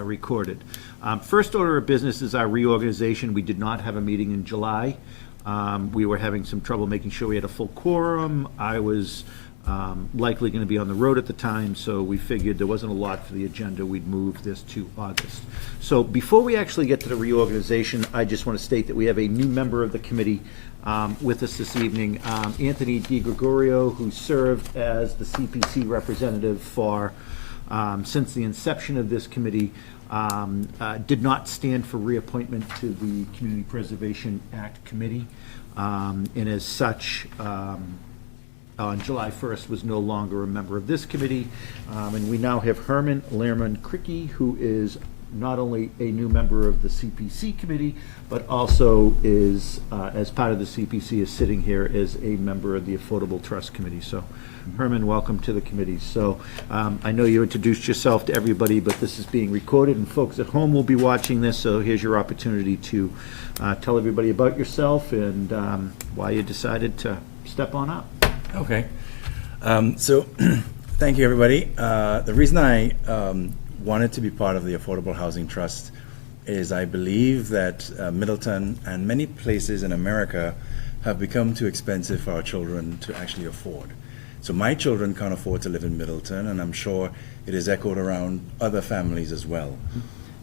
recorded. First order of business is our reorganization. We did not have a meeting in July. We were having some trouble making sure we had a full quorum. I was likely going to be on the road at the time, so we figured there wasn't a lot for the agenda. We'd move this to August. So before we actually get to the reorganization, I just want to state that we have a new member of the committee with us this evening, Anthony DiGregorio, who served as the CPC representative for since the inception of this committee, did not stand for reappointment to the Community Preservation Act Committee, and as such, on July 1st was no longer a member of this committee. And we now have Herman Lehrman-Cricky, who is not only a new member of the CPC committee, but also is, as part of the CPC, is sitting here as a member of the Affordable Trust Committee. So, Herman, welcome to the committee. So, I know you introduced yourself to everybody, but this is being recorded, and folks at home will be watching this, so here's your opportunity to tell everybody about yourself and why you decided to step on up. Okay. So thank you, everybody. The reason I wanted to be part of the Affordable Housing Trust is I believe that Middleton and many places in America have become too expensive for our children to actually afford. So my children can't afford to live in Middleton, and I'm sure it is echoed around other families as well.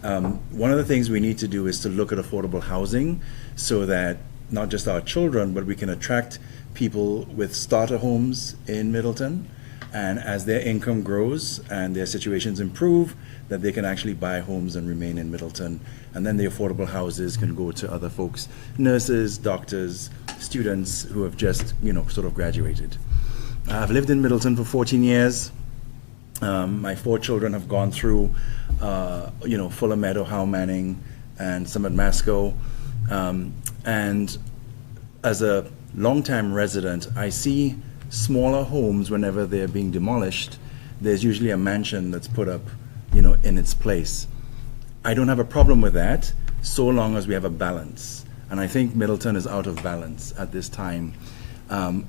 One of the things we need to do is to look at affordable housing so that not just our children, but we can attract people with starter homes in Middleton, and as their income grows and their situations improve, that they can actually buy homes and remain in Middleton, and then the affordable houses can go to other folks, nurses, doctors, students who have just, sort of graduated. I've lived in Middleton for 14 years. My 4 children have gone through, Fuller Meadow, Howe Manning, and some at Masco, and as a long-time resident, I see smaller homes whenever they're being demolished. There's usually a mansion that's put up, in its place. I don't have a problem with that, so long as we have a balance. And I think Middleton is out of balance at this time.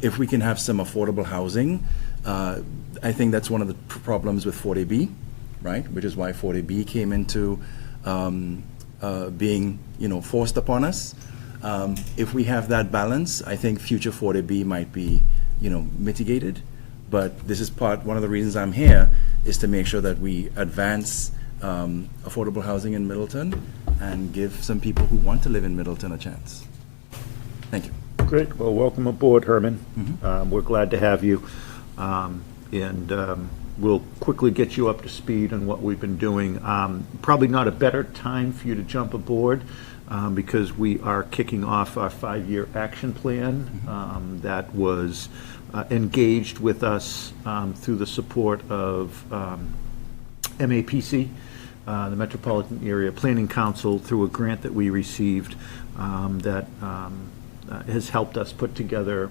If we can have some affordable housing, I think that's one of the problems with 40B, right? Which is why 40B came into being, forced upon us. If we have that balance, I think future 40B might be, mitigated. But this is one of the reasons I'm here is to make sure that we advance affordable housing in Middleton and give some people who want to live in Middleton a chance. Thank you. Great. Well, welcome aboard, Herman. Mm-hmm. We're glad to have you. We'll quickly get you up to speed on what we've been doing. Probably not a better time for you to jump aboard because we are kicking off our 5-year action plan that was engaged with us through the support of MAPC, the Metropolitan Area Planning Council, through a grant that we received that has helped us put together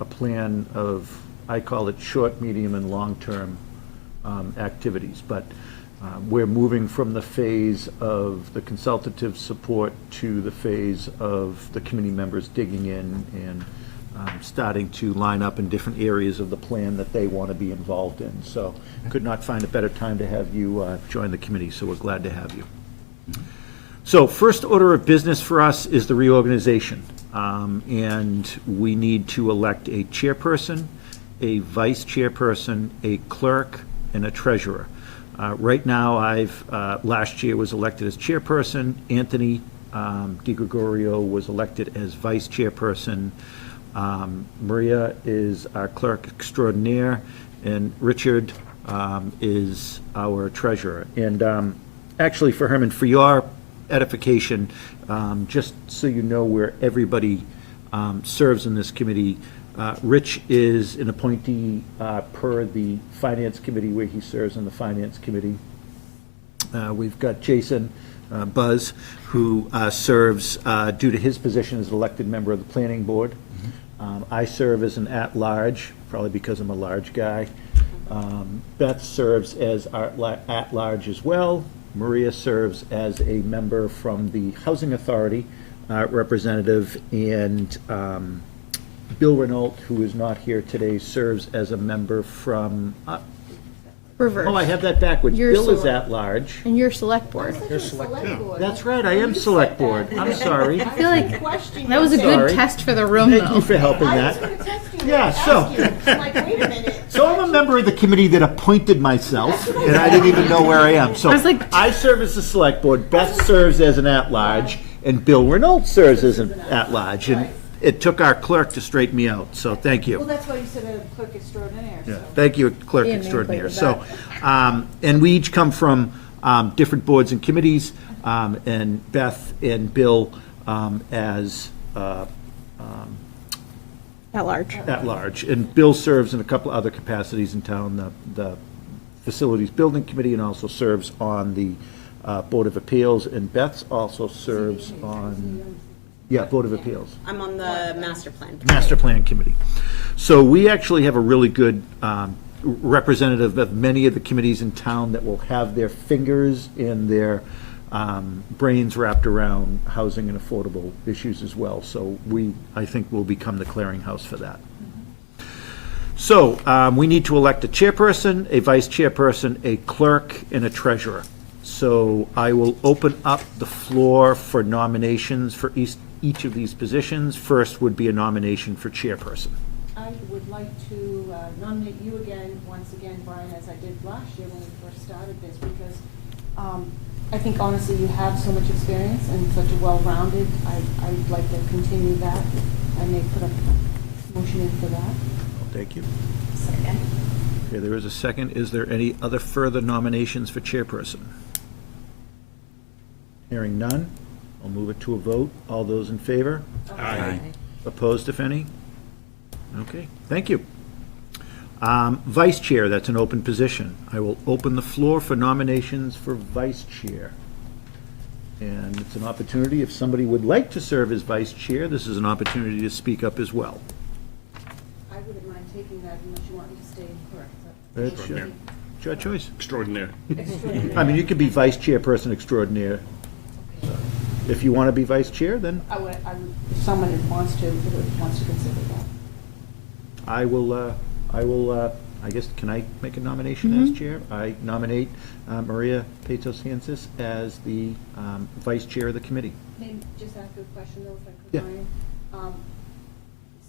a plan of, I call it short, medium, and long-term activities. But we're moving from the phase of the consultative support to the phase of the committee members digging in and starting to line up in different areas of the plan that they want to be involved in. So could not find a better time to have you join the committee, so we're glad to have you. So first order of business for us is the reorganization. And we need to elect a chairperson, a vice chairperson, a clerk, and a treasurer. Right now, last year was elected as chairperson. Anthony DiGregorio was elected as vice chairperson. Maria is our clerk extraordinaire, and Richard is our treasurer. And actually, for Herman, for your edification, just so you know where everybody serves in this committee, Rich is an appointee per the Finance Committee, where he serves on the Finance Committee. We've got Jason Buzz, who serves due to his position as elected member of the Planning Board. I serve as an at-large, probably because I'm a large guy. Beth serves as our at-large as well. Maria serves as a member from the Housing Authority representative, and Bill Renault, who is not here today, serves as a member from Reverse. Oh, I have that backwards. You're Bill is select- at large. And you're select board. That's right, I am select board. I'm sorry. I feel like that was a good Sorry. test for the room, Thank you though. for helping I was that. gonna text you. Yeah, and so- ask you. I'm like, wait a minute. So I'm a member of the committee that appointed myself, and I didn't even know where I am. So I was like- I serve as the select board, Beth serves as an at-large, and Bill Renault serves as an at-large. And it took our clerk to straighten me out, so thank you. Well, that's why you said a clerk extraordinaire, so. Thank you, Clerk Yeah, Extraordinaire. nameplate So, of and we each come from different boards and committees, and Beth and Bill as At large. at-large. And Bill serves in a couple other capacities in town, the Facilities Building Committee, and also serves on the Board of Appeals. And Beth also serves on, Board of Appeals. I'm on the master plan. Master Plan Committee. So we actually have a really good representative of many of the committees in town that will have their fingers and their brains wrapped around housing and affordable issues as well. So I think, will become the clearinghouse for that. So we need to elect a chairperson, a vice chairperson, a clerk, and a treasurer. So I will open up the floor for nominations for each of these positions. First would be a nomination for chairperson. I would like to nominate you again, once again, Brian, as I did last year when we first started this, because I think honestly you have so much experience and such a well-rounded, I'd like to continue that. I may put a motion in for that. Thank you. Second. Okay, there is a second. Is there any other further nominations for chairperson? Hearing none, I'll move it to a vote. All those in favor? Aye. Opposed, if any? Okay, thank you. Vice Chair, that's an open position. I will open the floor for nominations for Vice Chair. And it's an opportunity, if somebody would like to serve as Vice Chair, this is an opportunity to speak up as well. I wouldn't mind taking that unless you want me to stay clerk. It's your choice. Extraordinaire. Extraordinary. I mean, you could be Vice Chairperson Extraordinaire. If you want to be Vice Chair, then I would, if someone wants to consider that. I will, I guess, can I make a nomination as chair? I nominate Maria Patos-Hansis as the vice chair of the committee. May I just ask a question though, if I could, Yeah. Brian?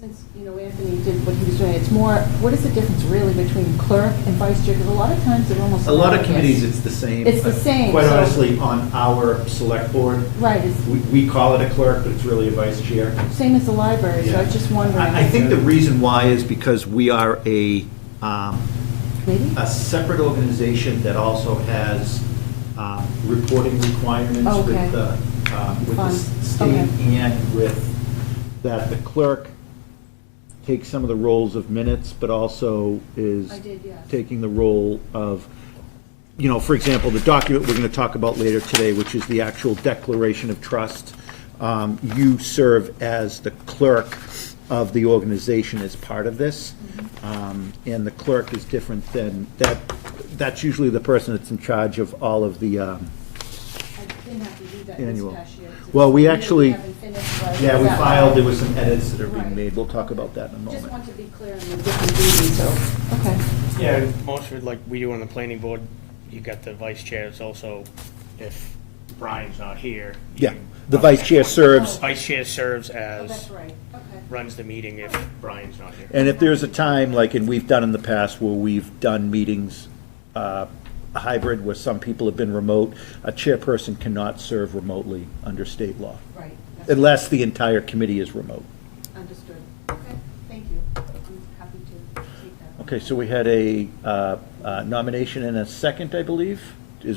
Since, Anthony did what he was doing, it's more, what is the difference really between clerk and vice chair? Because a lot of times they're almost. A lot of analogous. committees, it's the same. It's the same, Quite so- honestly, on our select board, Right, it's we call it a clerk, but it's really a vice chair. same as the library, so I was just wondering. I think the reason why is because we are Committee? a separate organization that also has reporting requirements Okay. with the Fine. state Okay. and with that the clerk takes some of the roles of minutes, but also is I did, yes. taking the role of, for example, the document we're going to talk about later today, which is the actual declaration of trust. You serve as the clerk of the organization as part of this. And the clerk is different than, that's usually the person that's in charge of all of the, I didn't have to do that Annual. this past year. 'cause Well, we it's- actually- haven't finished, but yeah, we that- filed, there was some edits that are being Right. made. We'll talk about that in a Just moment. want to be clear on the different duties, so, okay. Yeah, and most of it, like we do on the planning board, you got the vice chairs also, if Brian's not here. you Yeah, the vice chair serves, Vice chair serves Oh, as, that's right, okay. runs the meeting if Brian's not here. and if there's a time, like, and we've done in the past, where we've done meetings, hybrid, where some people have been remote, a chairperson cannot serve remotely under state law, Right, that's unless the entire committee is remote. understood. Okay, thank you. I'm happy to take that. Okay, so we had a nomination and a second, I believe.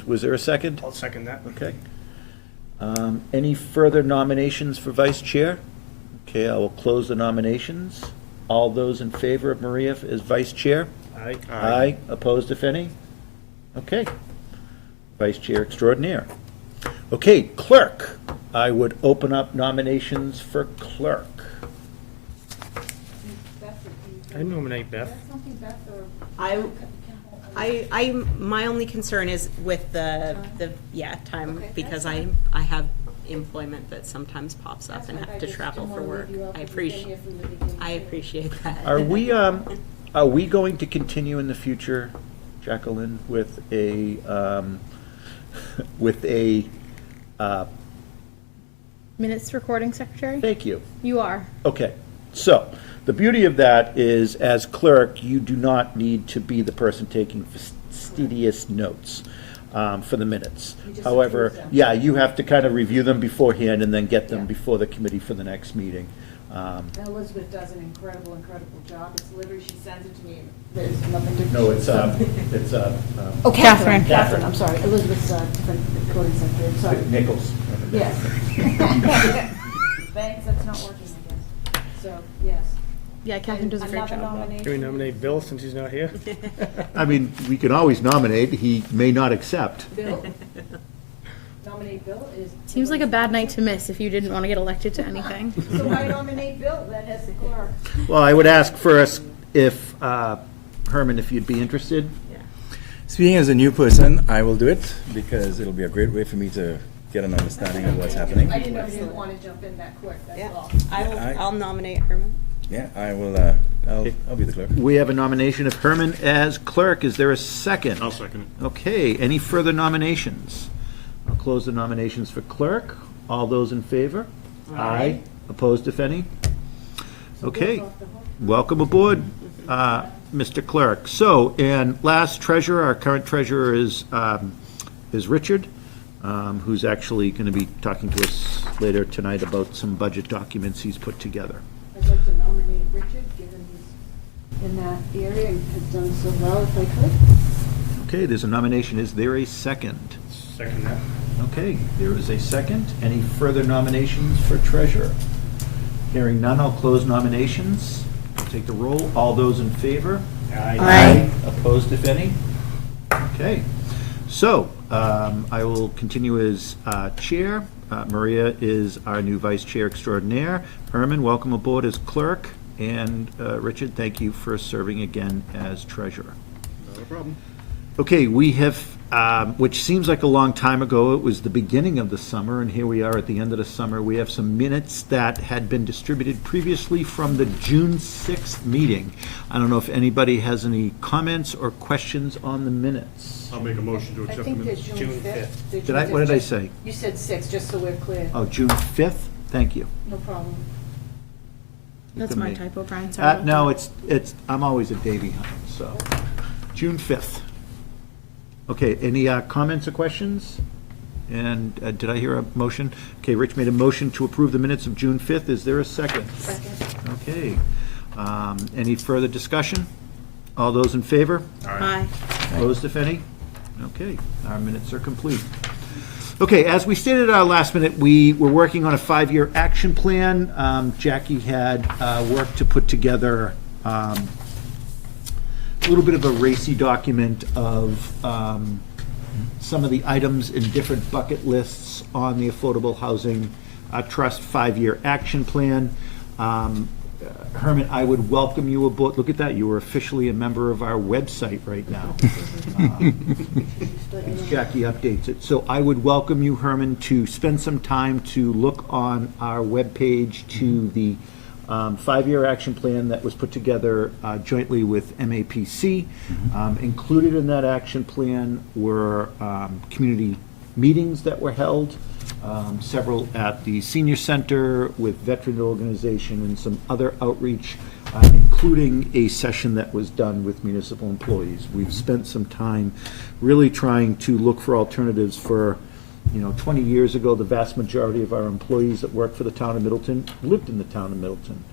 Was there a second? I'll second that. Okay. Any further nominations for vice chair? Okay, I will close the nominations. All those in favor of Maria as vice chair? Aye. Aye. Opposed, if any? Okay. Vice chair extraordinaire. Okay, clerk. I would open up nominations for clerk. I nominate Beth. That's something Beth or. My only concern is with the time, Okay, because that's I have employment that sometimes pops up and have to travel for work. I appreciate that. Are we going to continue in the future, Jacqueline, with a, with a, Minutes recording secretary? thank you. You are. Okay, so, the beauty of that is, as clerk, you do not need to be the person taking fastidious notes for the minutes. You just However, approve them. yeah, you have to kind of review them beforehand and then get them Yeah. before the committee for the next meeting. And Elizabeth does an incredible job. It's literally, she sends it to me, and there's nothing to. No, it's, Oh, Catherine. Catherine, I'm sorry. Elizabeth's different recording secretary, sorry. Nichols. Yes. Thanks, that's not working, I guess. So, yes. Yeah, Catherine does a great Another job. nomination. Can we nominate Bill since he's not here? I mean, we can always nominate, he may not accept. Bill? Nominate Bill is. Seems like a bad night to miss if you didn't want to get elected to anything. So why nominate Bill then as the clerk? Well, I would ask first if, Herman, if you'd be interested. Speaking as a new person, I will do it because it'll be a great way for me to get an understanding of what's happening. I didn't know you didn't want to jump in that quick, that's Yeah, all. I'll nominate Herman. Yeah, I will, I'll be the clerk. We have a nomination of Herman as clerk. Is there a second? I'll second it. Okay, any further nominations? I'll close the nominations for clerk. All those in favor? Aye. Opposed, if any? Okay, welcome aboard, Mr. Clerk. So, and last treasurer, our current treasurer is Richard, who's actually going to be talking to us later tonight about some budget documents he's put together. I'd like to nominate Richard, given he's in that area and has done so well, if I could. Okay, there's a nomination. Is there a second? Second that. Okay, there is a second. Any further nominations for treasurer? Hearing none, I'll close nominations. I'll take the roll. All those in favor? Aye. Opposed, if any? Okay, so I will continue as chair. Maria is our new vice chair extraordinaire. Herman, welcome aboard as clerk. And Richard, thank you for serving again as treasurer. Not a problem. Okay, we have, which seems like a long time ago, it was the beginning of the summer, and here we are at the end of the summer. We have some minutes that had been distributed previously from the June 6th meeting. I don't know if anybody has any comments or questions on the minutes. I'll make a motion to I accept the think they're minutes. June 5th. They're Did I, June what did I 5th. say? You said 6, just so we're clear. Oh, June 5th? Thank you. No problem. That's Good my me. typo, Brian. Sorry. about No, that. it's, I'm always a day behind, so, June 5th. Okay, any comments or questions? And did I hear a motion? Okay, Rich made a motion to approve the minutes of June 5th. Is there a second? Second. Okay. Any further discussion? All those in favor? Aye. Opposed, if any? Okay, our minutes are complete. Okay, as we stated at our last minute, we were working on a 5-year action plan. Jackie had worked to put together a little bit of a racy document of some of the items in different bucket lists on the Affordable Housing Trust 5-year action plan. Herman, I would welcome you aboard. Look at that, you are officially a member of our website right now. As Jackie updates it. So I would welcome you, Herman, to spend some time to look on our webpage to the 5-year action plan that was put together jointly with MAPC. Included in that action plan were community meetings that were held, several at the senior center with veteran organization and some other outreach, including a session that was done with municipal employees. We've spent some time really trying to look for alternatives for, 20 years ago, the vast majority of our employees that work for the town of Middleton lived in the town of Middleton.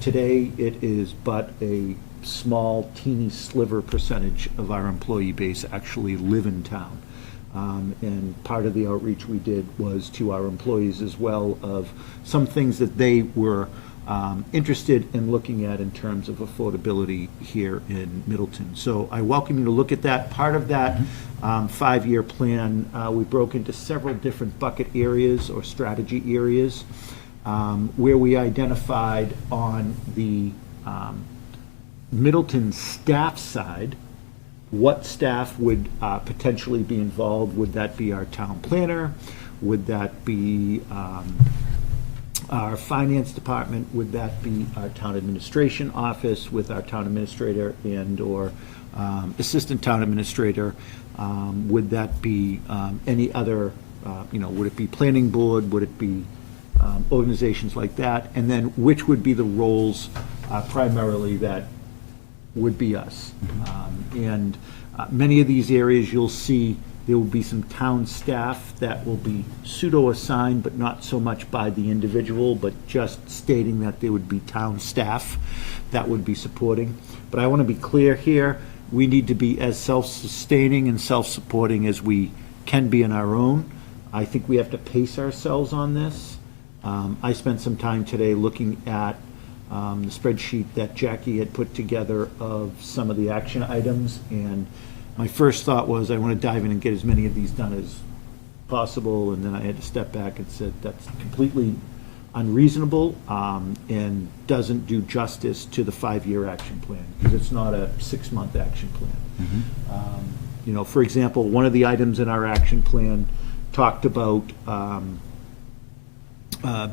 Today, it is but a small, teeny sliver percentage of our employee base actually live in town. And part of the outreach we did was to our employees as well of some things that they were interested in looking at in terms of affordability here in Middleton. So I welcome you to look at that. Part of that 5-year plan, we broke into several different bucket areas or strategy areas where we identified on the Middleton staff side what staff would potentially be involved. Would that be our town planner? Would that be our finance department? Would that be our town administration office with our town administrator and/or assistant town administrator? Would that be any other, would it be planning board? Would it be organizations like that? And then which would be the roles primarily that would be us? And many of these areas, you'll see there will be some town staff that will be pseudo-assigned, but not so much by the individual, but just stating that there would be town staff that would be supporting. But I want to be clear here, we need to be as self-sustaining and self-supporting as we can be on our own. I think we have to pace ourselves on this. I spent some time today looking at the spreadsheet that Jackie had put together of some of the action items, and my first thought was I want to dive in and get as many of these done as possible, and then I had to step back and said that's completely unreasonable and doesn't do justice to the 5-year action plan, because it's not a 6-month action plan. For example, one of the items in our action plan talked about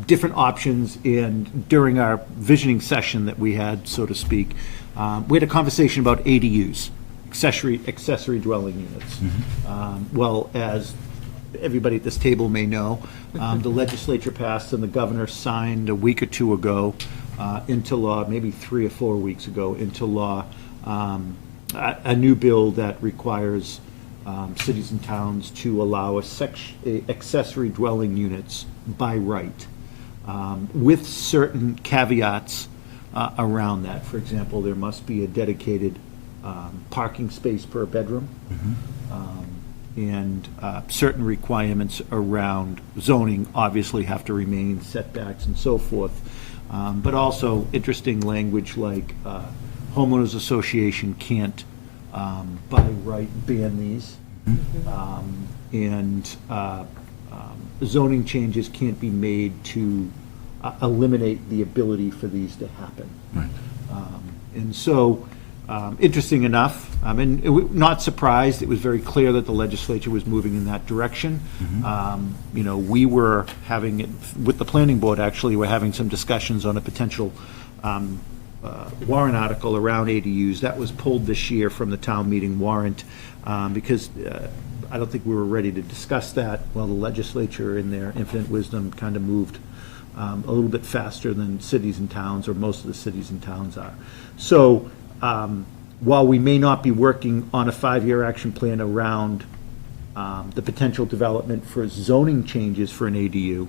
different options, and during our visioning session that we had, so to speak, we had a conversation about ADUs, accessory dwelling units. Well, as everybody at this table may know, the legislature passed and the governor signed a week or two ago into law, maybe 3 or 4 weeks ago, into law, a new bill that requires cities and towns to allow accessory dwelling units by right, with certain caveats around that. For example, there must be a dedicated parking space per bedroom, and certain requirements around zoning obviously have to remain, setbacks and so forth. But also interesting language like homeowners association can't by right ban these, and zoning changes can't be made to eliminate the ability for these to happen. Right. And so, interesting enough, and not surprised, it was very clear that the legislature was moving in that direction. We were having, it with the planning board, actually, we're having some discussions on a potential warrant article around ADUs. That was pulled this year from the town meeting warrant because I don't think we were ready to discuss that. Well, the legislature, in their infinite wisdom, kind of moved a little bit faster than cities and towns, or most of the cities and towns are. So while we may not be working on a 5-year action plan around the potential development for zoning changes for an ADU,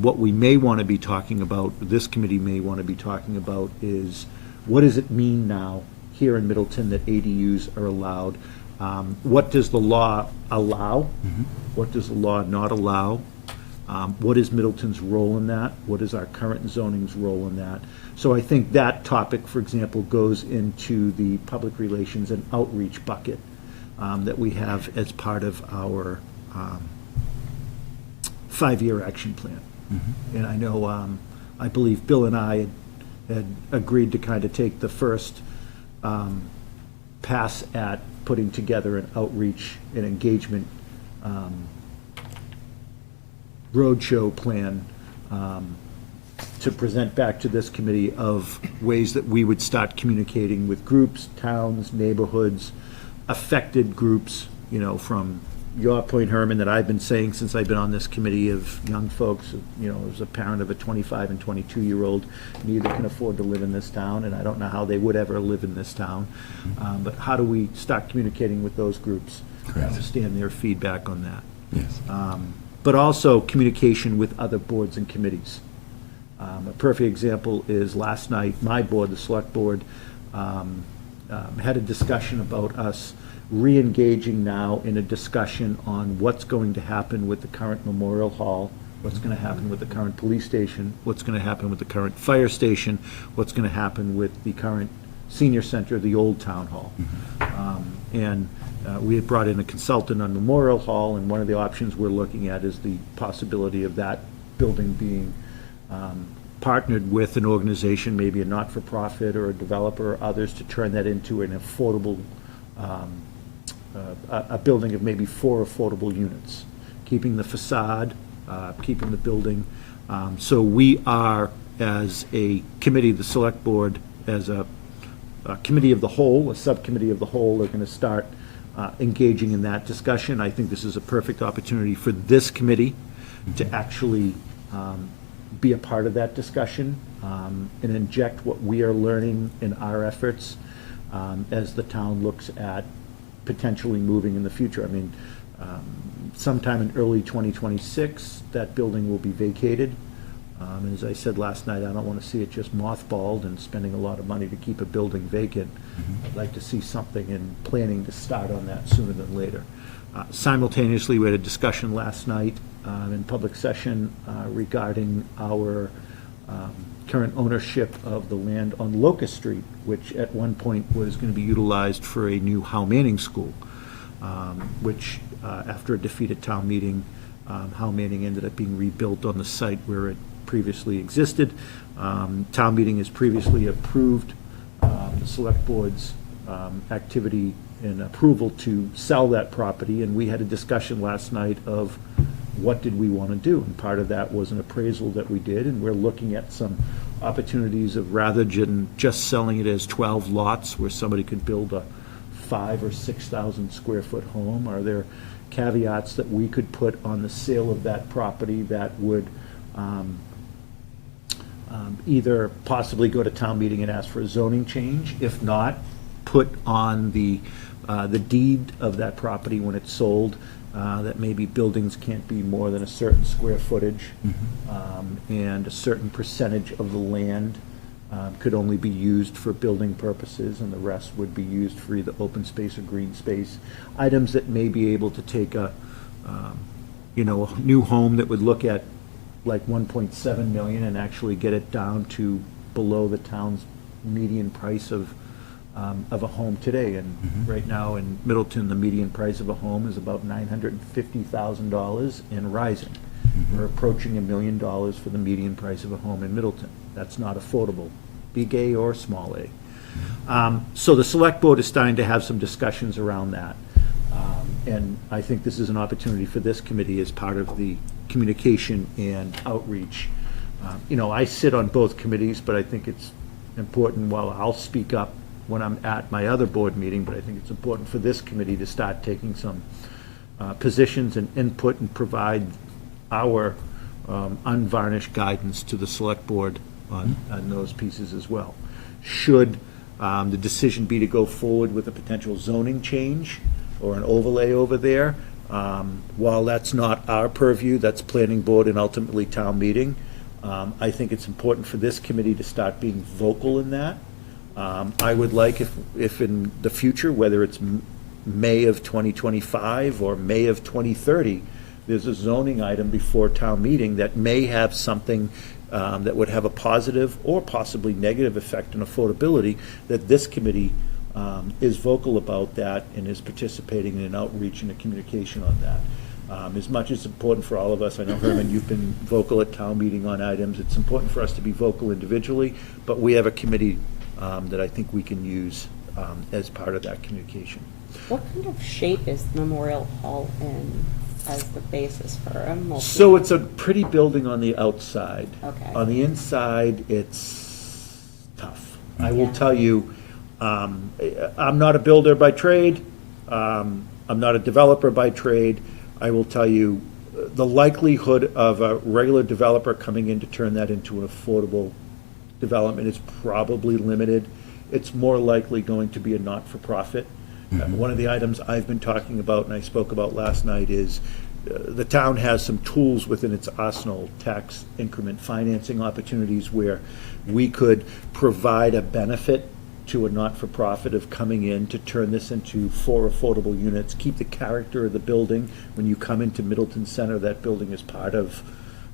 what we may want to be talking about, this committee may want to be talking about, is what does it mean now here in Middleton that ADUs are allowed? What does the law allow? What does the law not allow? What is Middleton's role in that? What is our current zoning's role in that? So I think that topic, for example, goes into the public relations and outreach bucket that we have as part of our 5-year action plan. And I know, I believe Bill and I had agreed to kind of take the first pass at putting together an outreach and engagement roadshow plan to present back to this committee of ways that we would start communicating with groups, towns, neighborhoods, affected groups, from your point, Herman, that I've been saying since I've been on this committee, of young folks, as a parent of a 25 and 22-year-old, neither can afford to live in this town, and I don't know how they would ever live in this town. But how do we start communicating with those groups? Correct. Understand their feedback on that. Yes. But also communication with other boards and committees. A perfect example is last night, my board, the select board, had a discussion about us re-engaging now in a discussion on what's going to happen with the current Memorial Hall, what's going to happen with the current police station, what's going to happen with the current fire station, what's going to happen with the current senior center, the old town hall. And we had brought in a consultant on Memorial Hall, and one of the options we're looking at is the possibility of that building being partnered with an organization, maybe a not-for-profit or a developer or others, to turn that into an affordable, a building of maybe 4 affordable units, keeping the facade, keeping the building. So we are, as a committee, the select board, as a committee of the whole, a subcommittee of the whole, are going to start engaging in that discussion. I think this is a perfect opportunity for this committee to actually be a part of that discussion and inject what we are learning in our efforts as the town looks at potentially moving in the future. I mean, sometime in early 2026, that building will be vacated. And as I said last night, I don't want to see it just mothballed and spending a lot of money to keep a building vacant. I'd like to see something in planning to start on that sooner than later. Simultaneously, we had a discussion last night in public session regarding our current ownership of the land on Locust Street, which at one point was going to be utilized for a new Howe Manning School, which after a defeated town meeting, Howe Manning ended up being rebuilt on the site where it previously existed. Town meeting has previously approved the select board's activity and approval to sell that property, and we had a discussion last night of what did we want to do, and part of that was an appraisal that we did, and we're looking at some opportunities of, rather than just selling it as 12 lots where somebody could build a 5,000 or 6,000 square foot home, are there caveats that we could put on the sale of that property that would either possibly go to town meeting and ask for a zoning change, if not, put on the deed of that property when it's sold, that maybe buildings can't be more than a certain square footage, and a certain percentage of the land could only be used for building purposes, and the rest would be used for either open space or green space. Items that may be able to take a new home that would look at like 1.7 million and actually get it down to below the town's median price of a home today. And right now in Middleton, the median price of a home is about $950,000 and rising. We're approaching $1 million for the median price of a home in Middleton. That's not affordable, big A or small A. So the select board is starting to have some discussions around that. And I think this is an opportunity for this committee as part of the communication and outreach. I sit on both committees, but I think it's important, while I'll speak up when I'm at my other board meeting, but I think it's important for this committee to start taking some positions and input and provide our unvarnished guidance to the select board on those pieces as well. Should the decision be to go forward with a potential zoning change or an overlay over there, while that's not our purview, that's planning board and ultimately town meeting, I think it's important for this committee to start being vocal in that. I would like if in the future, whether it's May of 2025 or May of 2030, there's a zoning item before town meeting that may have something that would have a positive or possibly negative effect on affordability, that this committee is vocal about that and is participating in an outreach and a communication on that. As much as it's important for all of us, I know, Herman, you've been vocal at town meeting on items. It's important for us to be vocal individually, but we have a committee that I think we can use as part of that communication. What kind of shape is Memorial Hall in as the basis for a multi? So it's a pretty building on the outside. Okay. On the inside, it's tough. I will tell you, I'm not a builder by trade. I'm not a developer by trade. I will tell you, the likelihood of a regular developer coming in to turn that into an affordable development is probably limited. It's more likely going to be a not-for-profit. One of the items I've been talking about and I spoke about last night is the town has some tools within its arsenal, tax increment financing opportunities, where we could provide a benefit to a not-for-profit of coming in to turn this into 4 affordable units, keep the character of the building. When you come into Middleton Center, that building is part of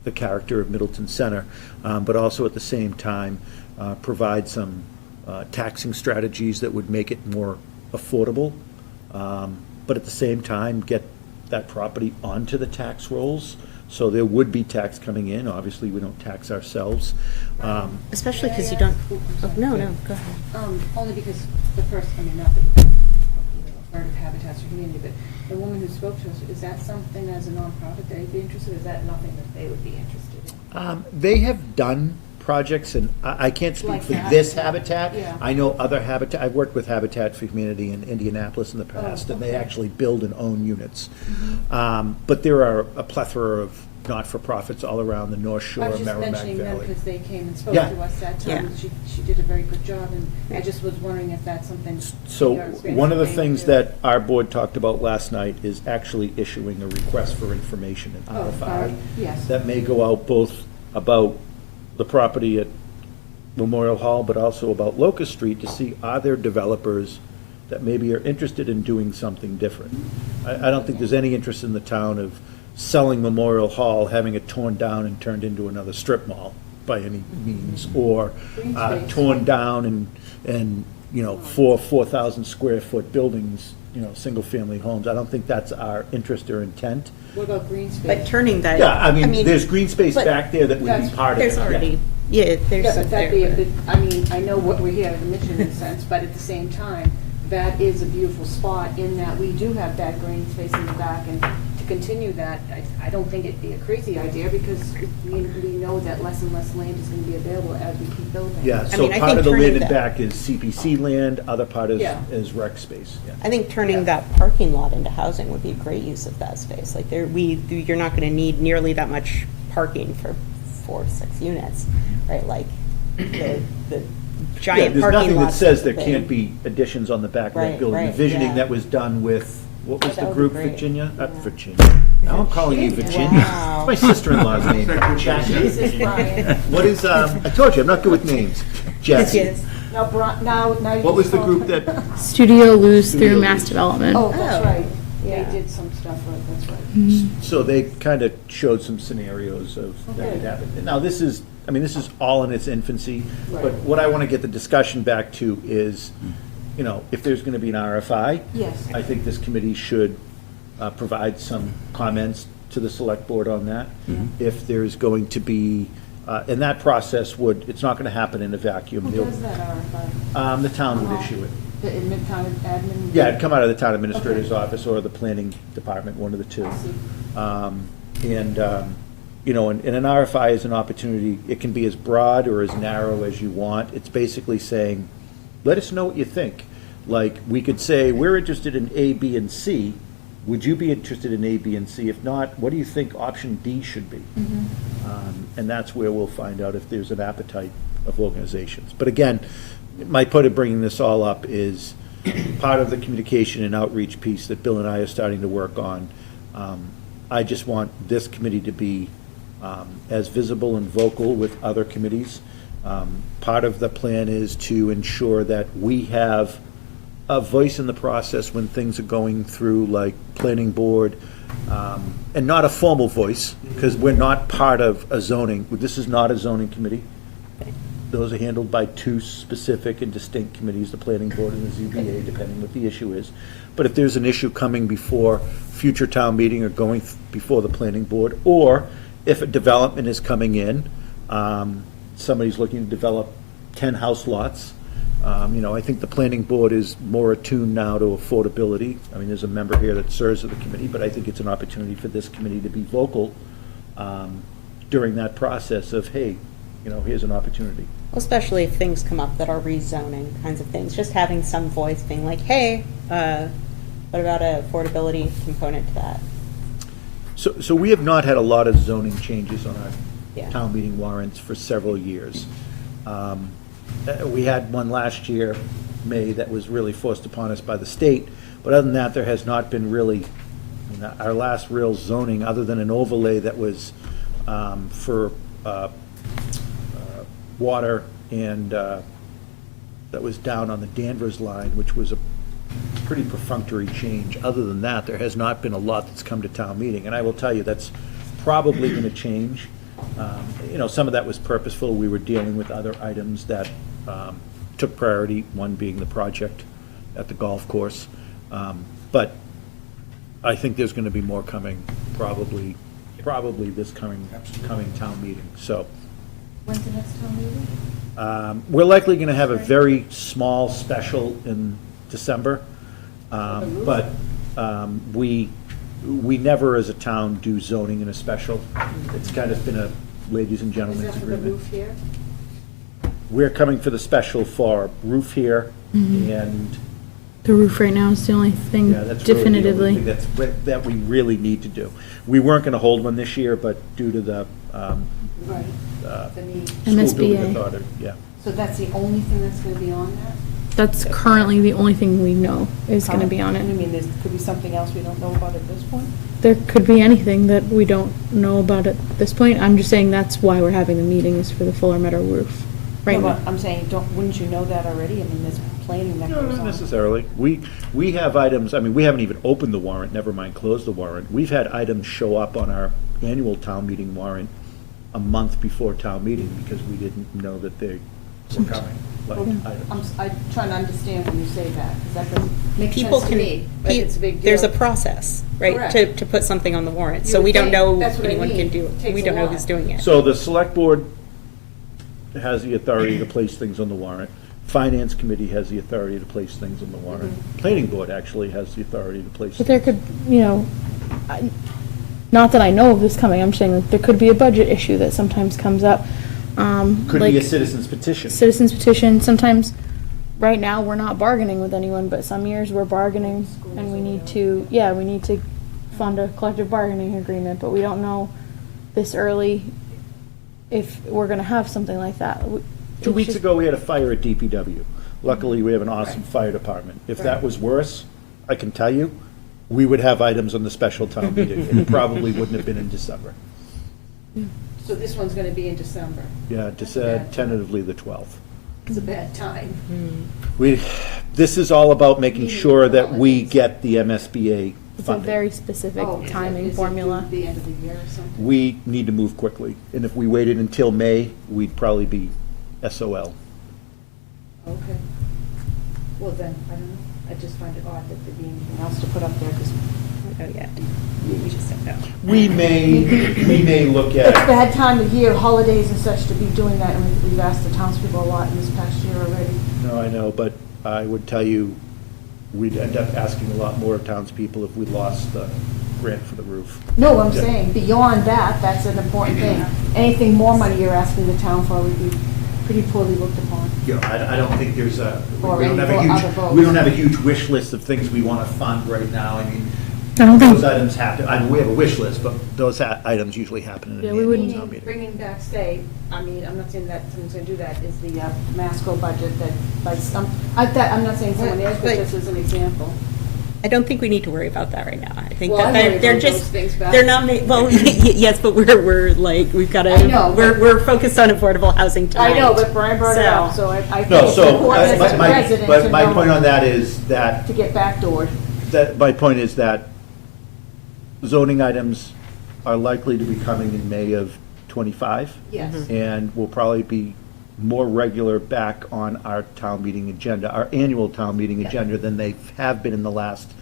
the character of Middleton Center, but also at the same time provide some taxing strategies that would make it more affordable, but at the same time get that property onto the tax rolls. So there would be tax coming in. Obviously, we don't tax ourselves. Especially because you don't. Oh, no, go ahead. Only because the person, not the part of Habitat's or community, but the woman who spoke to us, is that something as a nonprofit they'd be interested in? Is that nothing that they would be interested in? They have done projects, and I can't speak Like for that? this habitat. Yeah. I know other habitat, I've worked with Habitat for Humanity in Indianapolis in the past, and they okay. actually build and own units. But there are a plethora of not-for-profits all around the North I Shore, was just Merrimack mentioning them Valley. because they came and spoke Yeah. to us that time. Yeah. She did a very good job, and I just was wondering if that's something. So, your experience one of the may things do. that our board talked about last night is actually issuing a request for information, an Oh, RFI. yes. That may go out both about the property at Memorial Hall, but also about Locust Street, to see, are there developers that maybe are interested in doing something different? I don't think there's any interest in the town of selling Memorial Hall, having it torn down and turned into another strip mall by any means, or Green space. torn down and, you know, 4,000 square foot buildings, you know, single-family homes. I don't think that's our interest or intent. What about green space? But turning that. Yeah, I mean, there's green space but back there that would be That's- part of it. There's yeah. already, yeah, there's Yeah, some but that there. be a bit, I mean, I know what we're here at the mission in a sense, but at the same time, that is a beautiful spot in that we do have that green space in the back, and to continue that, I don't think it'd be a crazy idea, because we know that less and less land is gonna be available as we keep building. Yeah, I so mean, I part think of the turning land in that- back is CPC land, other part is, Yeah. is rec space, yeah. I think turning that parking lot into housing would be a great use of that space. Like you're not gonna need nearly that much parking for 4 to 6 units, right? Like the Yeah, giant there's parking nothing that lots says are there big. can't be additions on the back of that Right, building. The right, visioning yeah. that was done with, what was That the would be group, great. Virginia? Yeah. Virginia. Now I'm calling you Virginia. Wow. It's my sister-in-law's name, Jackie. This is Brian. What is, I told you, I'm not good with names. Jackie. Yes. Now, now you. What was the just group told- that, Studio Lose Studio through Mass Lose. Development. Oh, that's Oh. right. They Yeah. did some stuff, right, that's right. so they kind of showed some scenarios of that Okay. could happen. Now, this is all in its infancy, but Right. what I want to get the discussion back to is, you know, if there's going to be an RFI, Yes. I think this committee should provide some comments to the select board on that. If there's going to be, and that process it's not going to happen in a vacuum. Who There'll- does that RFI? The town would issue it. The Midtown admin? Yeah, it'd come out of the town administrator's Okay. office or the planning department, one of the two. I see. You know, and an RFI is an opportunity, it can be as broad or as narrow as you want. It's basically saying, let us know what you think. Like, we could say, we're interested in A, B, and C. Would you be interested in A, B, and C? If not, what do you think option D should be? And that's where we'll find out if there's an appetite of organizations. But again, my point of bringing this all up is part of the communication and outreach piece that Bill and I are starting to work on. I just want this committee to be as visible and vocal with other committees. Part of the plan is to ensure that we have a voice in the process when things are going through, like planning board, and not a formal voice, because we're not part of a zoning. This is not a zoning committee. Those are handled by two specific and distinct committees, the planning board and the ZBA, depending what the issue is. But if there's an issue coming before future town meeting or going before the planning board, or if a development is coming in, somebody's looking to develop 10 house lots, you know, I think the planning board is more attuned now to affordability. I mean, there's a member here that serves on the committee, but I think it's an opportunity for this committee to be vocal during that process of, hey, you know, here's an opportunity. Especially if things come up that are rezoning kinds of things, just having some voice being like, hey, what about a affordability component to that? So we have not had a lot of zoning changes on Yeah. our town meeting warrants for several years. We had one last year, May, that was really forced upon us by the state, but other than that, there has not been really, I mean, our last real zoning, other than an overlay that was for water and that was down on the Danvers line, which was a pretty perfunctory change. Other than that, there has not been a lot that's come to town meeting, and I will tell you, that's probably going to change. You know, some of that was purposeful. We were dealing with other items that took priority, one being the project at the golf course. But I think there's going to be more coming, probably this coming town meeting, so. When's the next town meeting? We're likely going to have a very small special in December, but we never as a town do zoning in a special. It's kind of been a ladies and Is gentlemen's that for the agreement. roof here? we're coming for the special for roof here, and, The roof right now is the only thing yeah, that's really the only definitively. thing that we really need to do. We weren't gonna hold one this year, but due to the, Right. uh, The need. school building MSBA. authority, yeah. So that's the only thing that's gonna be on that? That's currently the only thing we know is gonna be on I it. mean, there could be something else we don't know about at this point? There could be anything that we don't know about at this point. I'm just saying that's why we're having the meeting, is for the Fuller Meadow roof. Right No, now. but I'm saying, wouldn't you know that already? I mean, there's planning that No, goes not on. necessarily. We have items, I mean, we haven't even opened the warrant, never mind closed the warrant. We've had items show up on our annual town meeting warrant a month before town meeting because we didn't know that they were coming, like items. I'm trying to understand when you say that, because that doesn't make People sense to can, me, but it's a big deal. there's a process, right, Correct. to put something on the warrant. You So would we don't think. know That's what I anyone mean. can do It it. takes We a don't know lot. who's doing it. So the select board has the authority to place things on the warrant. Finance committee has the authority to place things on the warrant. Planning board actually has the authority to place. But there could, not that I know of this coming, I'm just saying that there could be a budget issue that sometimes comes up. Could like be a citizen's petition. citizens petition, sometimes, right now, we're not bargaining with anyone, but some years we're bargaining and we need to fund a collective bargaining agreement, but we don't know this early if we're gonna have something like that. 2 weeks ago, we had a fire at DPW. Luckily, we have an awesome fire department. If that was worse, I can tell you, we would have items on the special town meeting, and it probably wouldn't have been in December. So this one's gonna be in December. Yeah, tentatively the 12th. It's a bad time. This is all about making sure that we get the MSBA It's a funding. very specific Oh, is it- timing is it formula. due the end of the year or something? We need to move quickly, and if we waited until May, we'd probably be SOL. Okay. Well then, I don't know, I just find it odd that there'd be anything else to put up there, because Oh, yeah. We just don't know. We may look it's a at, bad time of year, holidays and such, to be doing that, and we've asked the townspeople a lot in this past year already. no, I know, but I would tell you, we'd end up asking a lot more of townspeople if we lost the grant for the roof. No, I'm Yeah. saying, beyond that, that's an important thing. Anything more money you're asking the town for would be pretty poorly looked upon. You know, I don't think there's Or we don't have any a other huge, votes. we don't have a huge wish list of things we want to fund right now. I mean, I don't think- those items happen, I mean, we have a wish list, but those items usually happen in Yeah, an we annual wouldn't- town meeting. Bringing back, say, I mean, I'm not saying that someone's gonna do that, is the Masco budget that, by some, I'm not saying someone is, but But- just as an example. I don't think we need to worry about that right now. I think Well, that I worry they're about those just, things, Beth. they're not, well, yes, but we're like, we've got I know, to, we're, but- we're focused on affordable housing tonight. I know, but Brian brought it up, so I think No, it's so, important as a resident but to my point on know that is that, to get backdoored. my point is that zoning items are likely to be coming in May of '25. Yes. And will probably be more regular back on our town meeting agenda, our annual town meeting agenda than they have been in the last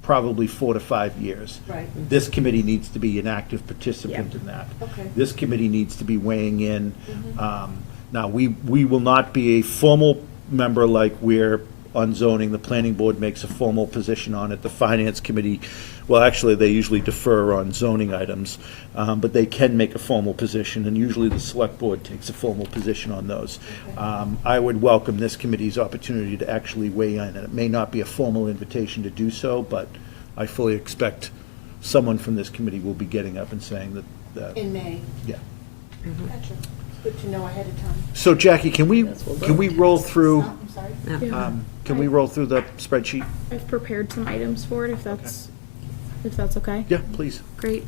probably 4 to 5 years. Right. This committee needs to be an active participant in that. Okay. This committee needs to be weighing in. Now, we will not be a formal member like we're on zoning. The planning board makes a formal position on it. The finance committee, well, actually, they usually defer on zoning items, but they can make a formal position, and usually the select board takes a formal position on those. I would welcome this committee's opportunity to actually weigh in, and it may not be a formal invitation to do so, but I fully expect someone from this committee will be getting up and saying that, In May. yeah. Gotcha. Good to know ahead of time. So Jackie, can we roll through, I'm sorry. Yeah. can we roll through the spreadsheet? I've prepared some items for it, if that's okay. Yeah, please. Great.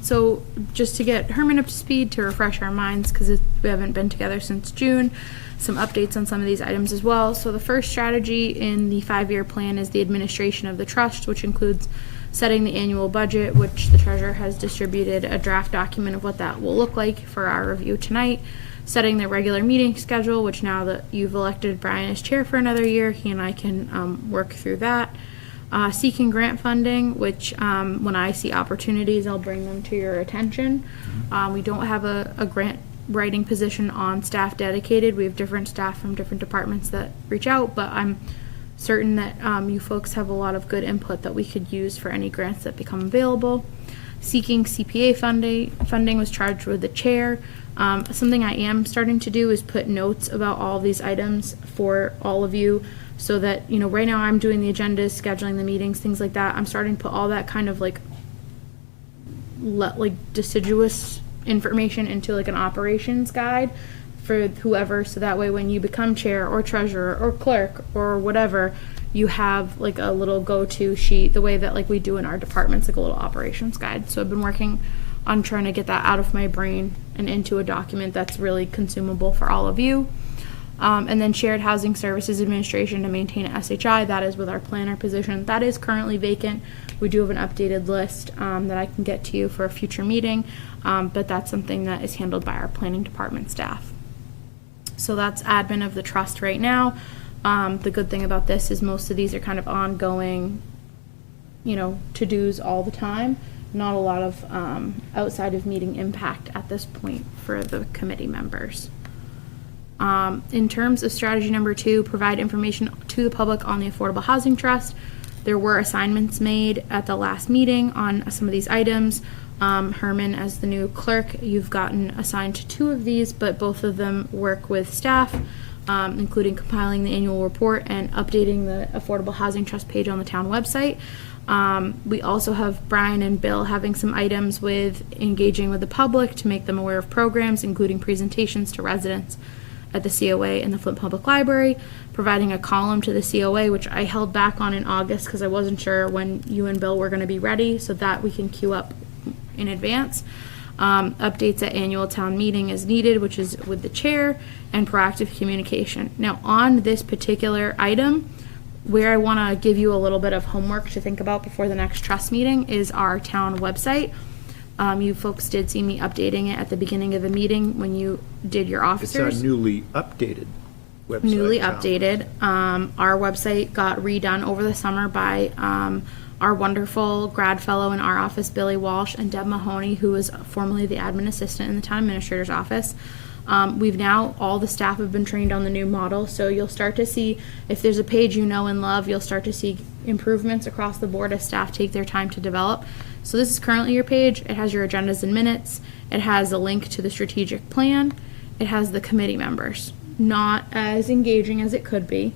So just to get Herman up to speed, to refresh our minds, because we haven't been together since June, some updates on some of these items as well. So the first strategy in the 5-year plan is the administration of the trust, which includes setting the annual budget, which the treasurer has distributed a draft document of what that will look like for our review tonight. Setting the regular meeting schedule, which now that you've elected Brian as chair for another year, he and I can work through that. Seeking grant funding, which when I see opportunities, I'll bring them to your attention. We don't have a grant writing position on staff dedicated. We have different staff from different departments that reach out, but I'm certain that you folks have a lot of good input that we could use for any grants that become available. Seeking CPA funding was charged with the chair. Something I am starting to do is put notes about all these items for all of you, so that, you know, right now I'm doing the agendas, scheduling the meetings, things like that. I'm starting to put all that kind of like deciduous information into like an operations guide for whoever, so that way when you become chair or treasurer or clerk or whatever, you have like a little go-to sheet, the way that like we do in our departments, like a little operations guide. So I've been working on trying to get that out of my brain and into a document that's really consumable for all of you. And then Shared Housing Services Administration to maintain a SHI, that is with our planner position. That is currently vacant. We do have an updated list that I can get to you for a future meeting, but that's something that is handled by our planning department staff. So that's admin of the trust right now. The good thing about this is most of these are kind of ongoing, you know, to-dos all the time. Not a lot of outside of meeting impact at this point for the committee members. In terms of strategy number 2, provide information to the public on the Affordable Housing Trust. There were assignments made at the last meeting on some of these items. Herman, as the new clerk, you've gotten assigned to 2 of these, but both of them work with staff, including compiling the annual report and updating the Affordable Housing Trust page on the town website. We also have Brian and Bill having some items with engaging with the public to make them aware of programs, including presentations to residents at the COA and the Flint Public Library, providing a column to the COA, which I held back on in August because I wasn't sure when you and Bill were going to be ready, so that we can queue up in advance. Updates at annual town meeting as needed, which is with the chair, and proactive communication. Now, on this particular item, where I want to give you a little bit of homework to think about before the next trust meeting is our town website. You folks did see me updating it at the beginning of the meeting when you did your It's our officers. newly updated website. Newly now. updated. Our website got redone over the summer by our wonderful grad fellow in our office, Billy Walsh, and Deb Mahoney, who was formerly the admin assistant in the town administrator's office. We've now, all the staff have been trained on the new model, so you'll start to see, if there's a page you know and love, you'll start to see improvements across the board as staff take their time to develop. So this is currently your page. It has your agendas and minutes. It has a link to the strategic plan. It has the committee members. Not as engaging as it could be.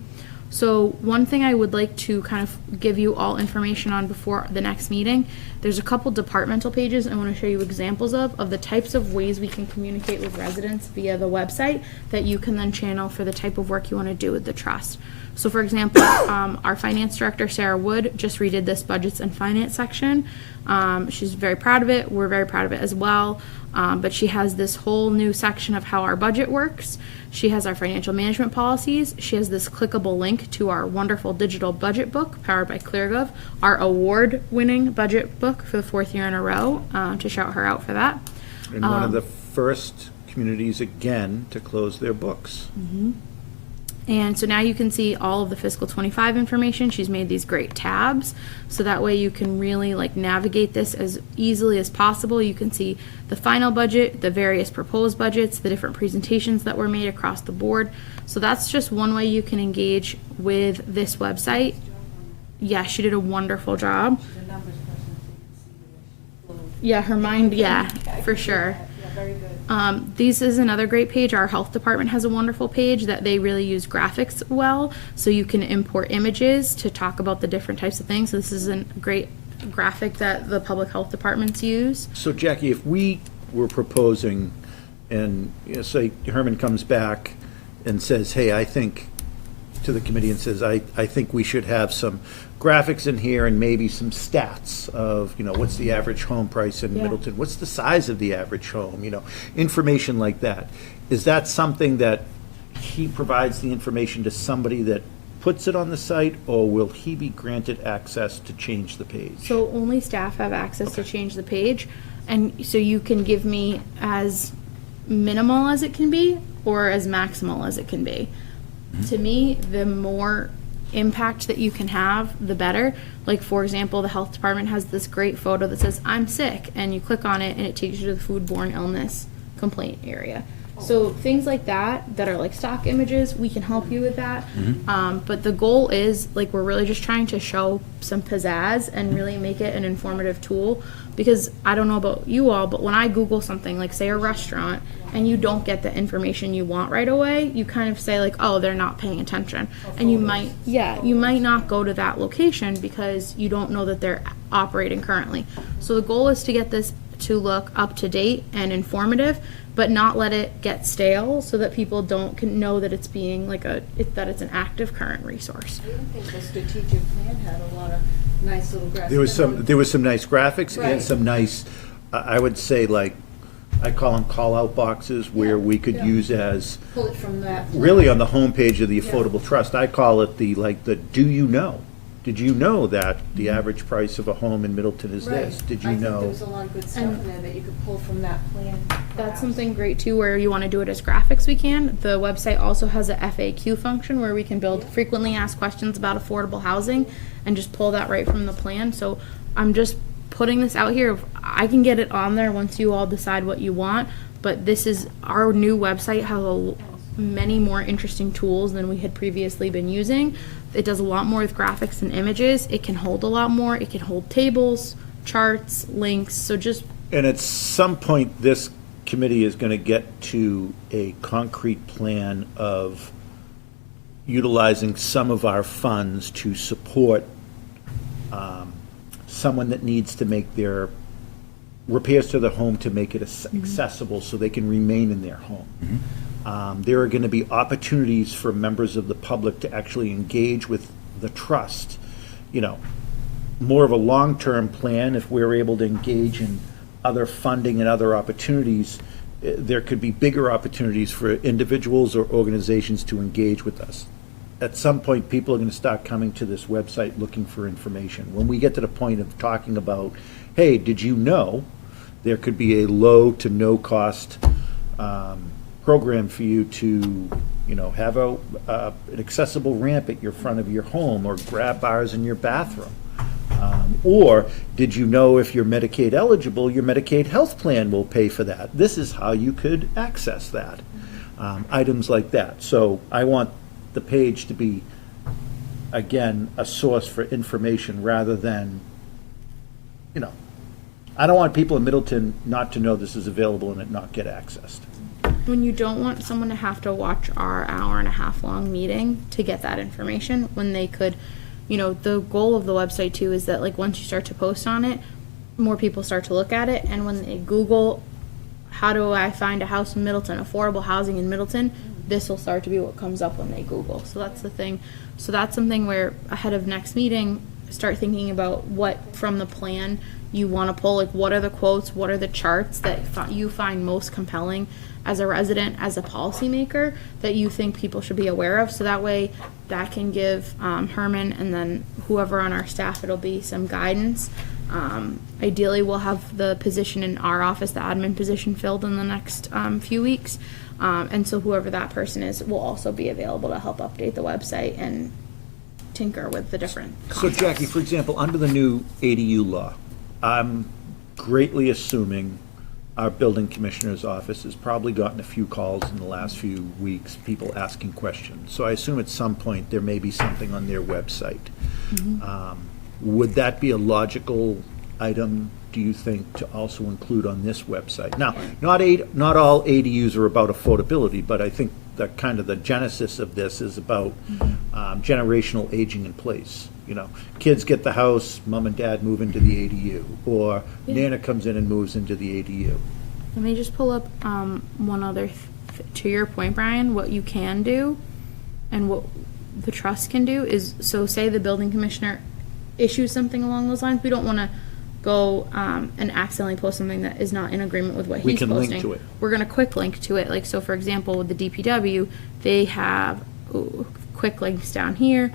So one thing I would like to kind of give you all information on before the next meeting, there's a couple departmental pages I want to show you examples of the types of ways we can communicate with residents via the website that you can then channel for the type of work you want to do with the trust. So for example, our finance director, Sarah Wood, just redid this budgets and finance section. She's very proud of it. We're very proud of it as well. But she has this whole new section of how our budget works. She has our financial management policies. She has this clickable link to our wonderful digital budget book powered by ClearGov, our award-winning budget book for the 4th year in a row, to shout her out for that. And one of the first communities again to close their books. And so now you can see all of the fiscal 25 information. She's made these great tabs, so that way you can really like navigate this as easily as possible. You can see the final budget, the various proposed budgets, the different presentations that were made across the board. So that's just one way you can engage with this website. Yeah, she did a wonderful job. She's a numbers person, so you can see the way she Yeah, her mind, yeah, for sure. Yeah, very good. This is another great page. Our health department has a wonderful page that they really use graphics well, so you can import images to talk about the different types of things. So this is a great graphic that the public health departments use. So Jackie, if we were proposing, and say Herman comes back and says, hey, I think, to the committee and says, I think we should have some graphics in here and maybe some stats of, what's the average home price in Yeah. Middleton? What's the size of the average home? Information like that. Is that something that he provides the information to somebody that puts it on the site, or will he be granted access to change the page? So only staff have access to change the page, and so you can give me as minimal as it can be or as maximal as it can be. To me, the more impact that you can have, the better. Like, for example, the health department has this great photo that says, I'm sick, and you click on it and it takes you to the foodborne illness complaint area. So things like that are like stock images, we can help you with that. But the goal is, like, we're really just trying to show some pizzazz and really make it an informative tool. Because I don't know about you all, but when I Google something, like say a restaurant, and you don't get the information you want right away, you kind of say like, oh, they're not paying attention. And you might not go to that location because you don't know that they're operating currently. So the goal is to get this to look up to date and informative, but not let it get stale, so that people can know that it's being like that it's an active current resource. I even think the strategic plan had a lot of nice little graphics. There was some nice graphics and Right. some nice, I would say, like, I call them call-out boxes where Yeah, we could yeah. use as, Pull it from that. really on the homepage of the Yeah. Affordable Trust, I call it the do you know? Did you know that the average price of a home in Middleton is Right. this? Did you I think know? there was a lot of good stuff in there that you could pull from that plan. That's perhaps. something great too, where you want to do it as graphics, we can. The website also has a FAQ function where we can build frequently asked questions about affordable housing and just pull that right from the plan. So I'm just putting this out here. I can get it on there once you all decide what you want, but this is our new website has many more interesting tools than we had previously been using. It does a lot more with graphics and images. It can hold a lot more. It can hold tables, charts, links. So just And at some point, this committee is going to get to a concrete plan of utilizing some of our funds to support someone that needs to make their repairs to the home to make it accessible so they can remain in their home. There are going to be opportunities for members of the public to actually engage with the trust, more of a long-term plan. If we're able to engage in other funding and other opportunities, there could be bigger opportunities for individuals or organizations to engage with us. At some point, people are going to start coming to this website looking for information. When we get to the point of talking about, hey, did you know there could be a low to no cost program for you to, have an accessible ramp at your front of your home or grab bars in your bathroom. Or did you know if you're Medicaid eligible, your Medicaid health plan will pay for that? This is how you could access that. Items like that. So I want the page to be, again, a source for information rather than, I don't want people in Middleton not to know this is available and it not get accessed. when you don't want someone to have to watch our hour-and-a-half long meeting to get that information, when they could, the goal of the website too is that, like, once you start to post on it, more people start to look at it, and when they Google, how do I find a house in Middleton, affordable housing in Middleton, this will start to be what comes up when they Google. So that's the thing. So that's something where, ahead of next meeting, start thinking about what from the plan you want to pull. Like, what are the quotes, what are the charts that you find most compelling as a resident, as a policymaker, that you think people should be aware of. So that way that can give Herman and then whoever on our staff, it'll be some guidance. Ideally, we'll have the position in our office, the admin position, filled in the next few weeks. And so whoever that person is will also be available to help update the website and tinker with the different So concepts. Jackie, for example, under the new ADU law, I'm greatly assuming our building commissioner's office has probably gotten a few calls in the last few weeks, people asking questions. So I assume at some point there may be something on their website. Would that be a logical item, do you think, to also include on this website? Now, not all ADUs are about affordability, but I think the kind of the genesis of this is about generational aging in place. Kids get the house, mom and dad move into the ADU, or Nana comes in and moves into the ADU. Let me just pull up one other, to your point, Brian, what you can do and what the trust can do is, so say the building commissioner issues something along those lines, we don't want to go and accidentally post something that is not in agreement with what We he's can posting. link to it. We're going to quick link to it. Like, so for example, with the DPW, they have quick links down here,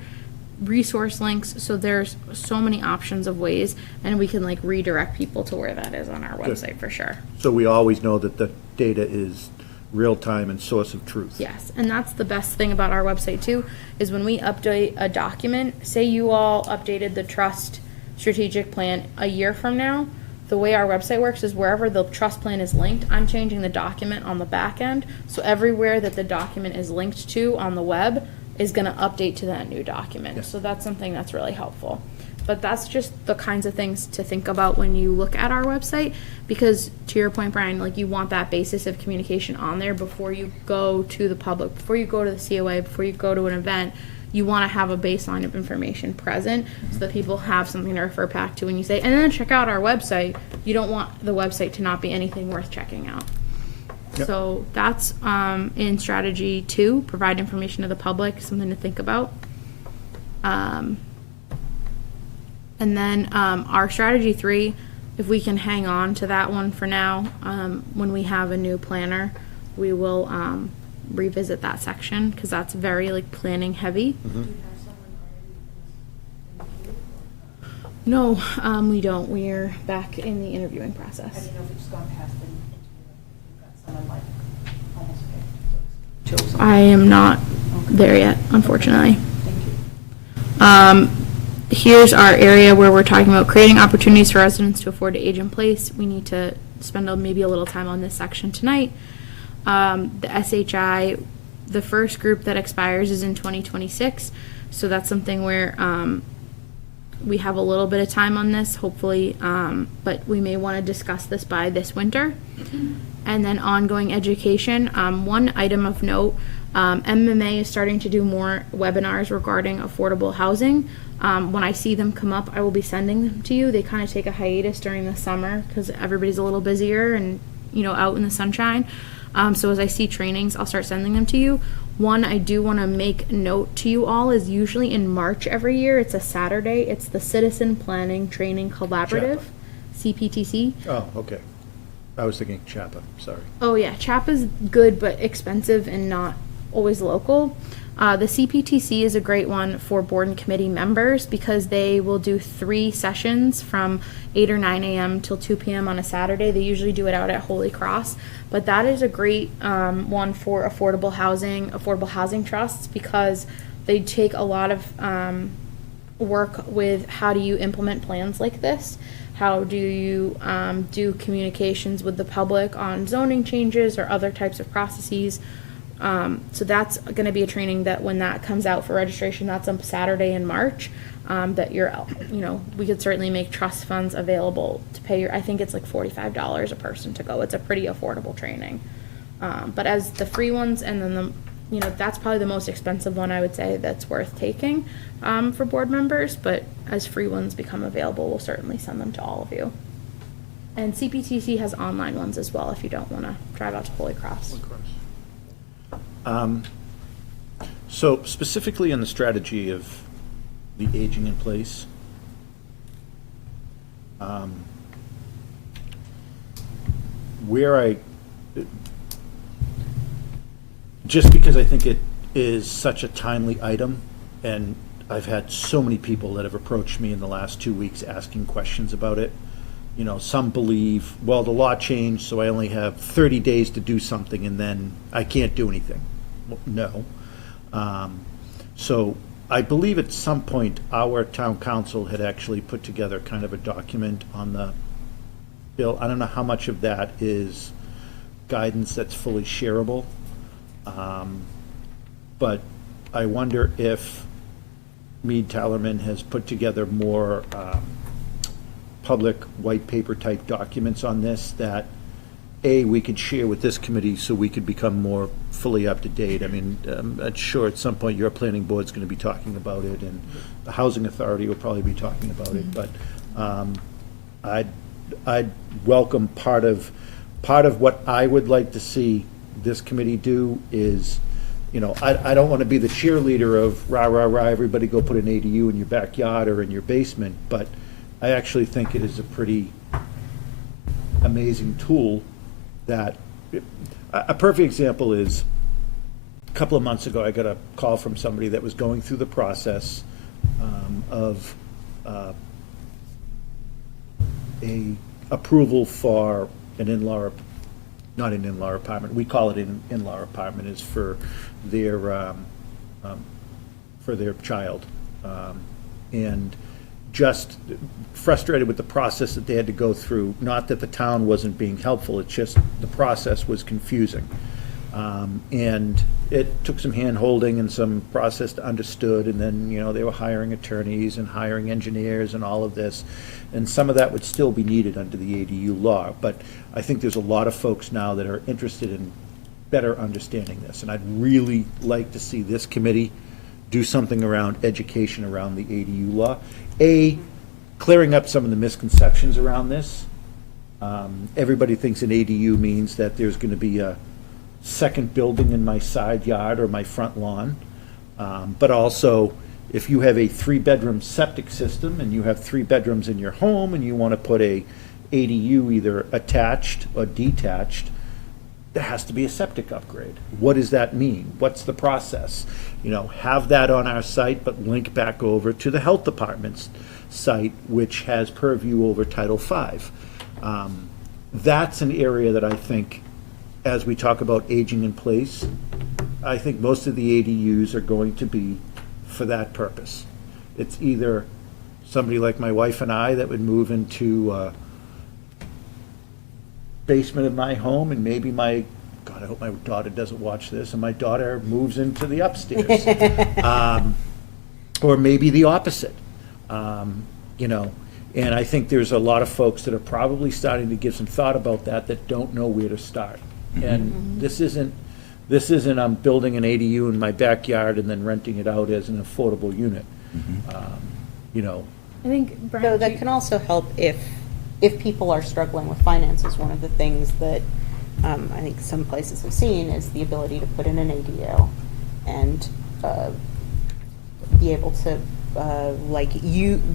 resource links. So there's so many options of ways, and we can like redirect people to where that is on our website for sure. So we always know that the data is real-time and source of truth. Yes, and that's the best thing about our website too, is when we update a document, say you all updated the trust strategic plan a year from now, the way our website works is wherever the trust plan is linked, I'm changing the document on the back end. So everywhere that the document is linked to on the web is gonna update to that new document. So that's something that's really helpful. But that's just the kinds of things to think about when you look at our website, because to your point, Brian, like you want that basis of communication on there before you go to the public, before you go to the COA, before you go to an event. You want to have a baseline of information present so that people have something to refer back to when you say, and then check out our website. You don't want the website to not be anything worth checking out. Yep. So that's in strategy 2, provide information to the public, something to think about. And then our strategy 3, if we can hang on to that one for now, when we have a new planner, we will revisit that section because that's very like planning heavy. No, we don't. We're back in the interviewing I process. didn't know if it's gone past the interview. You've got someone like almost picked, chosen. I am not there yet, unfortunately. Thank you. Here's our area where we're talking about creating opportunities for residents to afford to age in place. We need to spend maybe a little time on this section tonight. The SHI, the first group that expires is in 2026. So that's something where we have a little bit of time on this, hopefully, but we may want to discuss this by this winter. And then ongoing education. One item of note, MMA is starting to do more webinars regarding affordable housing. When I see them come up, I will be sending them to you. They kind of take a hiatus during the summer because everybody's a little busier and, out in the sunshine. So as I see trainings, I'll start sending them to you. One I do want to make note to you all is usually in March every year. It's a Saturday. It's the Citizen Planning Training Collaborative, CPTC. Oh, okay. I was thinking Chapa, sorry. Oh yeah, CHAPA's good but expensive and not always local. The CPTC is a great one for board and committee members because they will do 3 sessions from 8 or 9 a.m. till 2 p.m. on a Saturday. They usually do it out at Holy Cross, but that is a great one for affordable housing trusts because they take a lot of work with how do you implement plans like this. How do you do communications with the public on zoning changes or other types of processes? So that's going to be a training that when that comes out for registration, that's on Saturday in March, that we could certainly make trust funds available to pay I think it's like $45 a person to go. It's a pretty affordable training. But as the free ones and then that's probably the most expensive one I would say that's worth taking for board members, but as free ones become available, we'll certainly send them to all of you. And CPTC has online ones as well if you don't want to drive out to Holy Cross. So specifically on the strategy of the aging in place, just because I think it is such a timely item, and I've had so many people that have approached me in the last 2 weeks asking questions about it. Some believe, well, the law changed, so I only have 30 days to do something, and then I can't do anything. Well, no. So I believe at some point our town council had actually put together kind of a document on the bill. I don't know how much of that is guidance that's fully shareable. But I wonder if Mead Tallerman has put together more public white paper type documents on this that we could share with this committee so we could become more fully up to date. I mean, I'm sure at some point your planning board's going to be talking about it, and the housing authority will probably be talking about it. But I'd welcome part of what I would like to see this committee do is, I don't want to be the cheerleader of rah, rah, rah, everybody go put an ADU in your backyard or in your basement, but I actually think it is a pretty amazing tool that, a perfect example is, a couple of months ago, I got a call from somebody that was going through the process of a approval for an in-law, not an in-law apartment, we call it an in-law apartment, is for their child. And just frustrated with the process that they had to go through. Not that the town wasn't being helpful, it's just the process was confusing. And it took some hand-holding and some process to understood, and then, they were hiring attorneys and hiring engineers and all of this. And some of that would still be needed under the ADU law. But I think there's a lot of folks now that are interested in better understanding this. And I'd really like to see this committee do something around education around the ADU law. Clearing up some of the misconceptions around this. Everybody thinks an ADU means that there's going to be a second building in my side yard or my front lawn. But also, if you have a 3-bedroom septic system and you have 3 bedrooms in your home and you want to put a ADU either attached or detached, there has to be a septic upgrade. What does that mean? What's the process? Have that on our site, but link back over to the health department's site, which has purview over Title V. That's an area that I think, as we talk about aging in place, I think most of the ADUs are going to be for that purpose. It's either somebody like my wife and I that would move into basement of my home, and maybe God, I hope my daughter doesn't watch this, and my daughter moves into the upstairs. Or maybe the opposite, And I think there's a lot of folks that are probably starting to give some thought about that don't know where to start. And this isn't I'm building an ADU in my backyard and then renting it out as an affordable unit. I think, Brian. So that can also help if people are struggling with finances. One of the things that I think some places have seen is the ability to put in an ADU and be able to,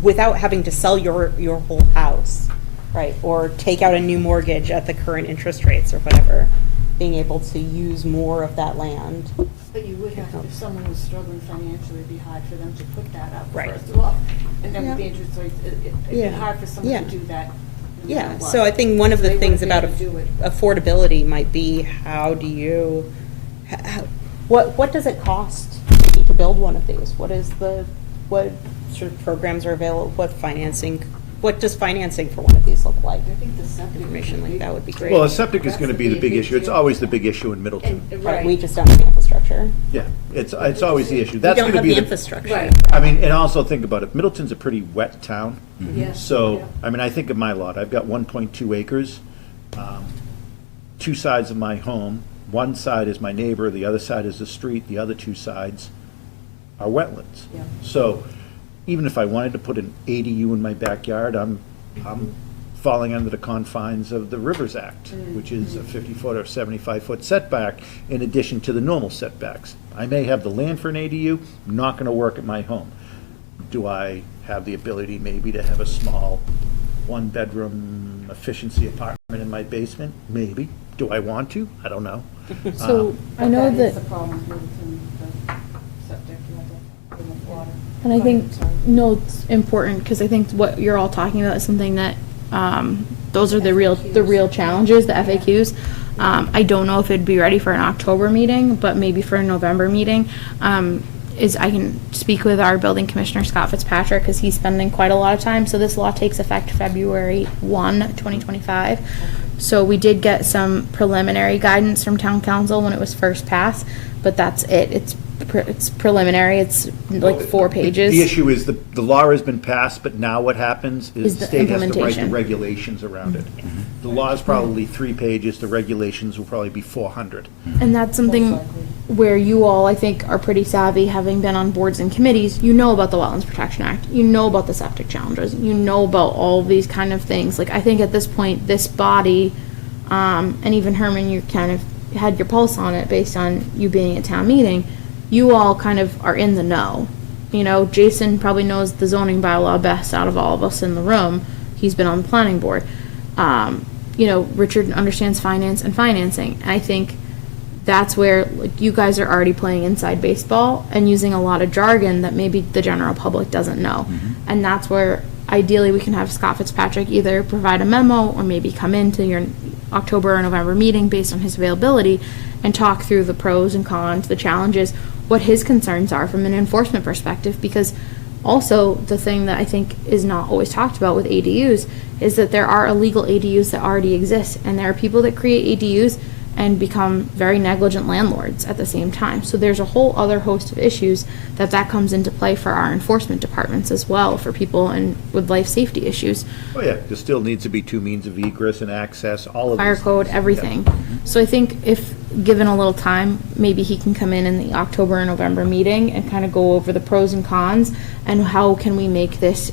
without having to sell your whole house, right? Or take out a new mortgage at the current interest rates or whatever, being able to use more of that land. But you would have, if someone was struggling financially, it'd be hard for them to put that up, Right. first of all. And then with the Yeah. interest rates, it'd be Yeah. hard for someone Yeah. to do that. no Yeah, matter so what. I think one of the They things wouldn't about be able to do it. affordability might be how do you, what does it cost to build one of these? What sort of programs are available, what does financing for one of these look like? I think the septic. is Information a like big- that would be great. Well, a septic is That's going to the be the big big issue. It's deal. always the big issue in Middleton. And, Right, right. we just don't have the infrastructure. Yeah, it's always the issue. We That's don't going to have be the the. infrastructure. Right. I mean, and also think about it, Middleton's a pretty wet town. Yeah. So, Yeah. I mean, I think of my lot, I've got 1.2 acres, 2 sides of my home. One side is my neighbor, the other side is the street, the other 2 sides are wetlands. Yeah. So, even if I wanted to put an ADU in my backyard, I'm falling under the confines of the Rivers Act, which is a 50-foot or 75-foot setback in addition to the normal setbacks. I may have the land for an ADU, not gonna work at my home. Do I have the ability maybe to have a small 1-bedroom efficiency apartment in my basement? Maybe. Do I want to? I don't know. So I But know that that, is the problem with Middleton, the septic, and the water. and I think, Sorry. no, it's important, because I think what you're all talking about is something that, those are the real challenges, the FAQs. I don't know if it'd be ready for an October meeting, but maybe for a November meeting. Is I can speak with our building commissioner, Scott Fitzpatrick, because he's spending quite a lot of time. So this law takes effect February 1, 2025. So we did get some preliminary guidance from town council when it was first passed, but that's it. It's preliminary. It's like 4 pages. The issue is the law has been passed, but now what happens Is is the the state has to write the implementation. regulations around it. The law is probably 3 pages, the regulations will probably be 400. And that's something Most likely. where you all, I think, are pretty savvy, having been on boards and committees. You know about the Wetlands Protection Act. You know about the septic challenges. You know about all these kind of things. Like, I think at this point, this body, and even Herman, you kind of had your pulse on it based on you being at town meeting. You all kind of are in the know. You know, Jason probably knows the zoning bylaw best out of all of us in the room. He's been on the planning board. You know, Richard understands finance and financing. And I think that's where, like, you guys are already playing inside baseball and using a lot of jargon that maybe the general public doesn't know. And that's where ideally we can have Scott Fitzpatrick either provide a memo or maybe come into your October or November meeting based on his availability and talk through the pros and cons, the challenges, what his concerns are from an enforcement perspective, because Also, the thing that I think is not always talked about with ADUs is that there are illegal ADUs that already exist, and there are people that create ADUs and become very negligent landlords at the same time. So there's a whole other host of issues that comes into play for our enforcement departments as well, for people and with life safety issues. Oh, yeah, there still needs to be two means of egress and access, all of these Fire code, things. everything. So I think if given a little time, maybe he can come in the October and November meeting and kind of go over the pros and cons and how can we make this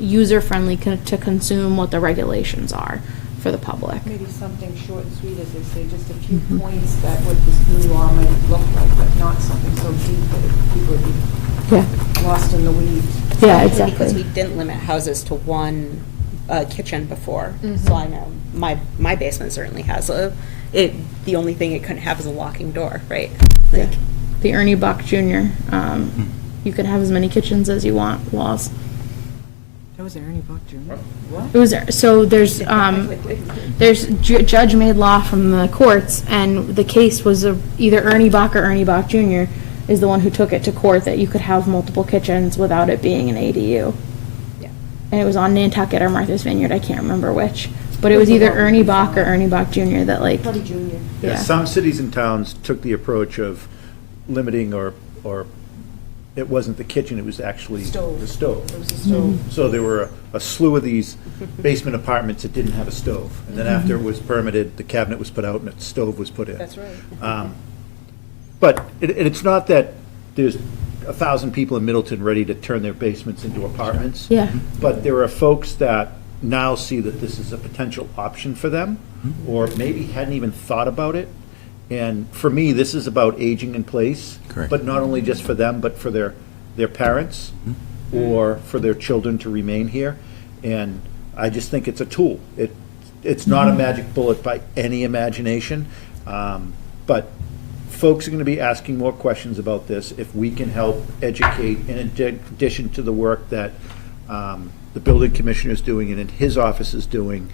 user-friendly to consume what the regulations are for the public. Maybe something short and sweet, as they say, just a few points that what this new law might look like, but not something so deep that people would be Yeah, lost in the weeds. yeah, Especially because exactly. we didn't limit houses to one kitchen before. So I know my basement certainly has the only thing it couldn't have is a locking door, right? Like, The Ernie Bach Jr., you can have as many kitchens as you want, walls. That was Ernie Buck Jr. What? It was, so there's judge-made law from the courts, and the case was either Ernie Bach or Ernie Bach Jr. is the one who took it to court that you could have multiple kitchens without it being an ADU. Yeah. And it was on Nantucket or Martha's Vineyard, I can't remember which. But it was either Ernie Bach or Ernie Bach Jr. that like, Probably Junior. Yeah, Yeah. some cities and towns took the approach of limiting or it wasn't the kitchen, it was actually Stove. the stove. It was a stove. So there were a slew of these basement apartments that didn't have a stove. And then after it was permitted, the cabinet was put out and the stove was put in. That's right. But it's not that there's 1,000 people in Middleton ready to turn their basements into apartments. yeah. But there are folks that now see that this is a potential option for them, or maybe hadn't even thought about it. And for me, this is about aging in place. Correct. But not only just for them, but for their parents or for their children to remain here. And I just think it's a tool. It's not a magic bullet by any imagination. But folks are going to be asking more questions about this if we can help educate, in addition to the work that the building commissioner is doing and in his office is doing.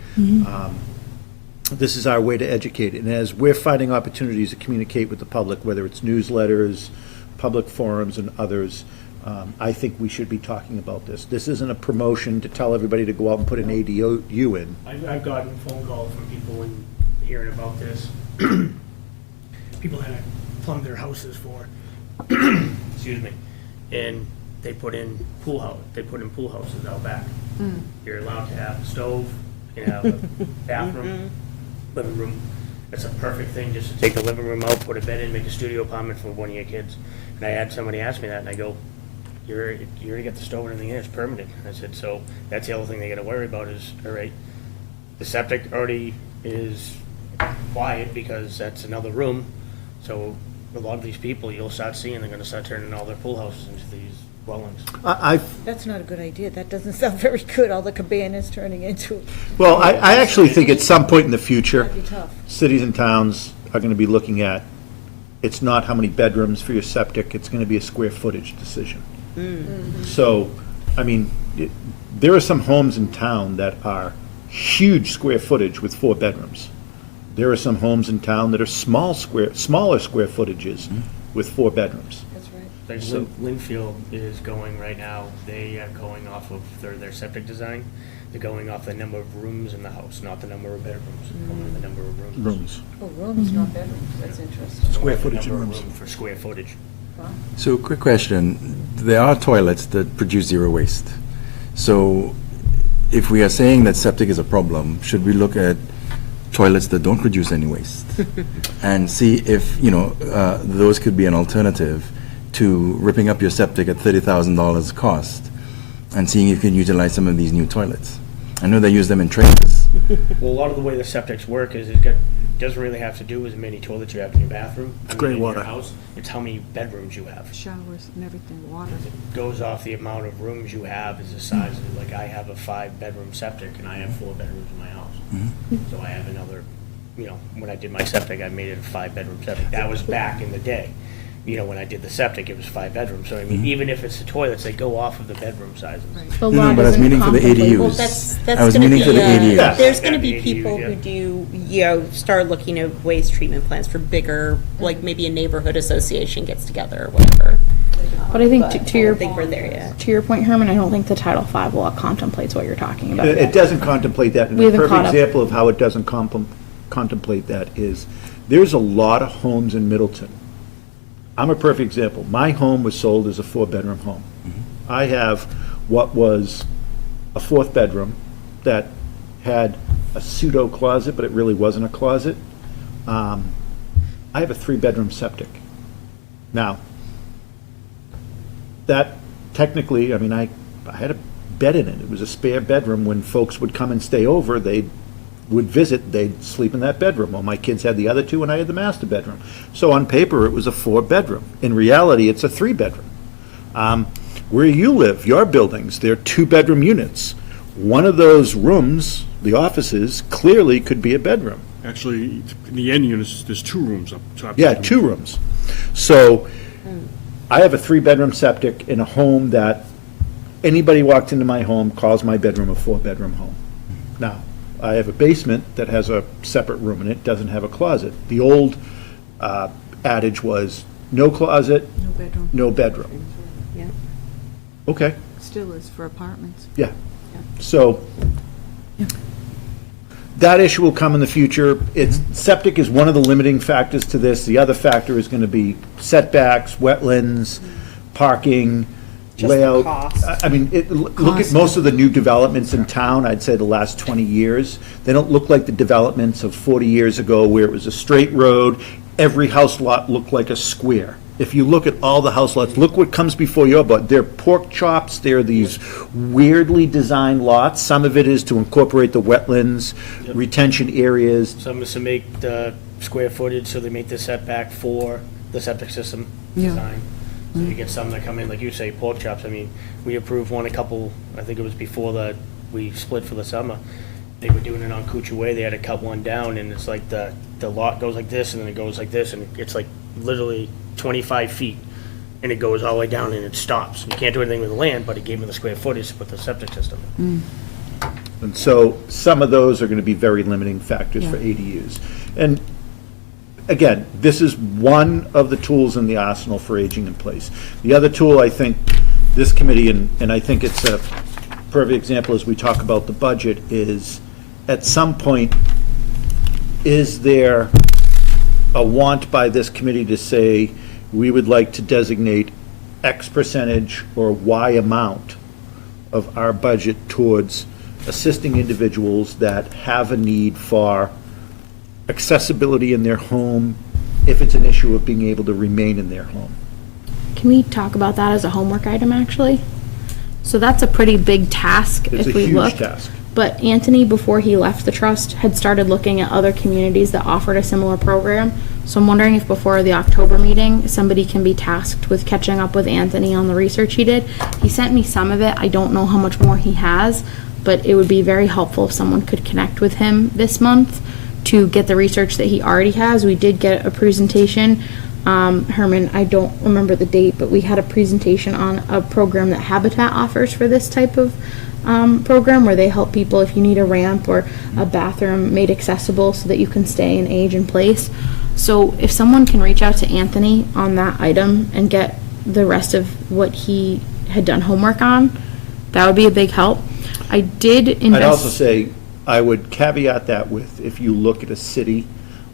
This is our way to educate. And as we're finding opportunities to communicate with the public, whether it's newsletters, public forums, and others, I think we should be talking about this. This isn't a promotion to tell everybody to go out and put an ADU in. I've gotten phone calls from people when hearing about this. People that I plumbed their houses for, excuse me, and they put in pool houses out back. You're allowed to have a stove, you can have a bathroom, living room. That's a perfect thing, just to take the living room out, put a bed in, make a studio apartment for one of your kids. And I had somebody ask me that, and I go, you already got the stove and everything in, it's permitted. I said, so that's the other thing they gotta worry about is, all right, the septic already is quiet because that's another room. So a lot of these people, you'll start seeing, they're gonna start turning all their pool houses into these dwellings. That's not a good idea. That doesn't sound very good, all the cabanas turning into. Well, I actually think at some point in the future, That'd be tough. cities and towns are going to be looking at, it's not how many bedrooms for your septic, it's going to be a square footage decision. So, I mean, there are some homes in town that are huge square footage with 4 bedrooms. There are some homes in town that are smaller square footages with 4 bedrooms. That's right. Like Linfield is going right now, they are going off of their septic design. They're going off the number of rooms in the house, not the number of bedrooms, only the number of rooms. Rooms. Oh, rooms, not bedrooms. That's interesting. Square The footage in number of rooms. room for square footage. So, quick question. There are toilets that produce zero waste. So, if we are saying that septic is a problem, should we look at toilets that don't produce any waste? And see if, those could be an alternative to ripping up your septic at $30,000 cost and seeing if you can utilize some of these new toilets. I know they use them in trailers. Well, a lot of the way the septics work is doesn't really have to do with how many toilets you have in your bathroom. It's gray in water. your house. It's how many bedrooms you have. Showers and everything, water. It goes off the amount of rooms you have is the size of it. Like I have a 5-bedroom septic and I have 4 bedrooms in my house. So I have another, when I did my septic, I made it a 5-bedroom septic. That was back in the day. When I did the septic, it was 5 bedrooms. So I mean, even if it's the toilets, they go off of the bedroom sizes. The No, law but I was doesn't meaning for the contemplate- ADUs. Well, that's I was gonna meaning for the be, ADUs. there's gonna Yeah, be the people ADUs, who do, start looking at waste treatment plants for bigger, like maybe a neighborhood association gets together or whatever. But I think But to your I don't think we're there yet. To your point, Herman, I don't think the Title V law contemplates what you're talking about. It doesn't contemplate that, and We a haven't perfect caught up. example of how it doesn't contemplate that is, there's a lot of homes in Middleton. I'm a perfect example. My home was sold as a 4-bedroom home. I have what was a 4th bedroom that had a pseudo closet, but it really wasn't a closet. I have a 3-bedroom septic. Now, that technically, I mean, I had a bed in it. It was a spare bedroom. When folks would come and stay over, they would visit, they'd sleep in that bedroom. Well, my kids had the other 2 and I had the master bedroom. So on paper, it was a 4-bedroom. In reality, it's a 3-bedroom. Where you live, your buildings, they're 2-bedroom units. One of those rooms, the offices, clearly could be a bedroom. Actually, in the end units, there's 2 rooms up top. Yeah, 2 rooms. So I have a 3-bedroom septic in a home that anybody walks into my home calls my bedroom a 4-bedroom home. Now, I have a basement that has a separate room in it, doesn't have a closet. The old adage was, no closet, No bedroom. no bedroom. Yeah. Okay, Still is for apartments. yeah. So that issue will come in the future. It's, septic is one of the limiting factors to this. The other factor is going to be setbacks, wetlands, parking, Just the layout. cost. I mean, look at most of the new developments in town, I'd say the last 20 years. They don't look like the developments of 40 years ago where it was a straight road. Every house lot looked like a square. If you look at all the house lots, look what comes before your butt. They're pork chops, they're these weirdly designed lots. Some of it is to incorporate the wetlands, retention areas. Some is to make the square footage, so they make the setback for the septic system Yeah. design. So you get some that come in, like you say, pork chops. I mean, we approved one I think it was before we split for the summer. They were doing it on Coochie Way, they had to cut one down, and it's like the lot goes like this, and then it goes like this, and it's like literally 25 feet, and it goes all the way down and it stops. You can't do anything with the land, but it gave them the square footage to put the septic system in. And so some of those are going to be very limiting factors for ADUs. And again, this is one of the tools in the arsenal for aging in place. The other tool, I think, this committee, and I think it's a perfect example as we talk about the budget, is at some point, is there a want by this committee to say, we would like to designate X percentage or Y amount of our budget towards assisting individuals that have a need for accessibility in their home, if it's an issue of being able to remain in their home. Can we talk about that as a homework item, actually? So that's a pretty big task It's if a we huge look. task. But Anthony, before he left the trust, had started looking at other communities that offered a similar program. So I'm wondering if before the October meeting, somebody can be tasked with catching up with Anthony on the research he did. He sent me some of it. I don't know how much more he has, but it would be very helpful if someone could connect with him this month to get the research that he already has. We did get a presentation. Herman, I don't remember the date, but we had a presentation on a program that Habitat offers for this type of program, where they help people if you need a ramp or a bathroom made accessible so that you can stay and age in place. So if someone can reach out to Anthony on that item and get the rest of what he had done homework on, that would be a big help. I did invest. I'd also say, I would caveat that with, if you look at a city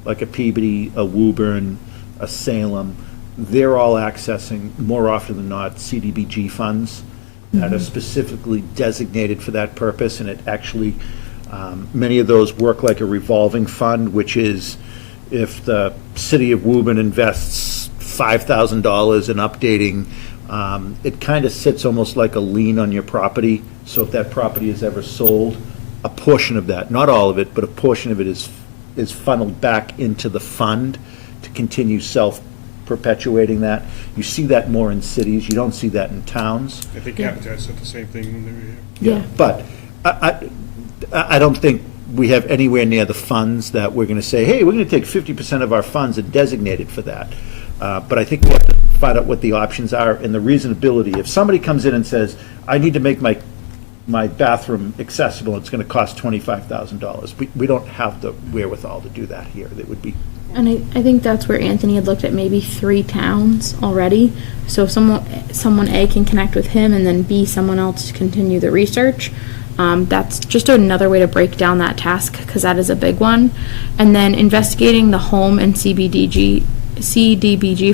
like a Peabody, a Woburn, a Salem, they're all accessing, more often than not, CDBG funds that are specifically designated for that purpose, and it actually, many of those work like a revolving fund, which is, if the city of Woburn invests $5,000 in updating, it kind of sits almost like a lien on your property. So if that property is ever sold, a portion of that, not all of it, but a portion of it is funneled back into the fund to continue self-perpetuating that. You see that more in cities, you don't see that in towns. I think Habitat said the same thing when they were here. Yeah. But I don't think we have anywhere near the funds that we're going to say, hey, we're going to take 50% of our funds and designate it for that. But I think we have to find out what the options are and the reasonability. If somebody comes in and says, I need to make my bathroom accessible, it's going to cost $25,000. We don't have the wherewithal to do that here. That would be And I think that's where Anthony had looked at maybe 3 towns already. So someone A can connect with him, and then B, someone else to continue the research. That's just another way to break down that task, because that is a big one. And then investigating the home and CDBG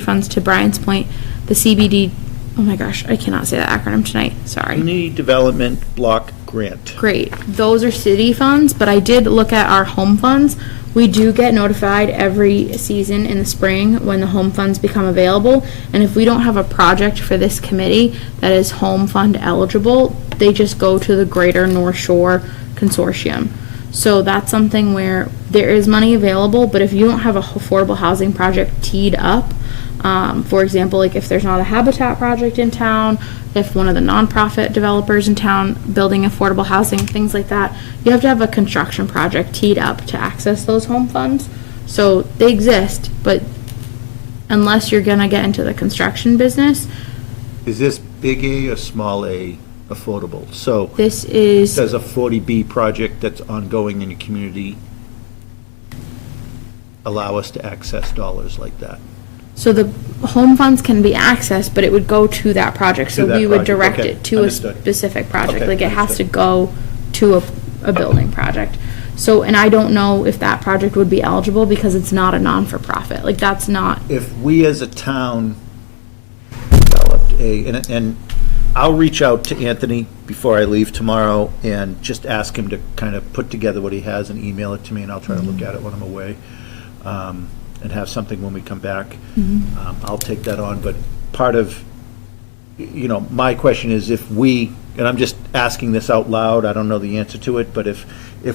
funds. To Brian's point, the CBD, oh my gosh, I cannot say that acronym tonight, sorry. Community Development Block Grant. Great. Those are city funds, but I did look at our home funds. We do get notified every season in the spring when the home funds become available. And if we don't have a project for this committee that is home fund eligible, they just go to the Greater North Shore Consortium. So that's something where there is money available, but if you don't have a affordable housing project teed up, for example, like if there's not a habitat project in town, if one of the nonprofit developers in town building affordable housing, things like that, you have to have a construction project teed up to access those home funds. So they exist, but unless you're gonna get into the construction business, Is this big A or small a affordable? So this is, does a 40B project that's ongoing in your community allow us to access dollars like that? so the home funds can be accessed, but it would go to that project. So To that we would project, direct okay, it to a understood. specific project. Okay, Like it has to understood. go to a building project. So, and I don't know if that project would be eligible because it's not a non-for-profit. Like that's not, If we as a town developed and I'll reach out to Anthony before I leave tomorrow and just ask him to kind of put together what he has and email it to me, and I'll try to look at it when I'm away, and have something when we come back. I'll take that on, but part of, my question is if we, and I'm just asking this out loud, I don't know the answer to it, but if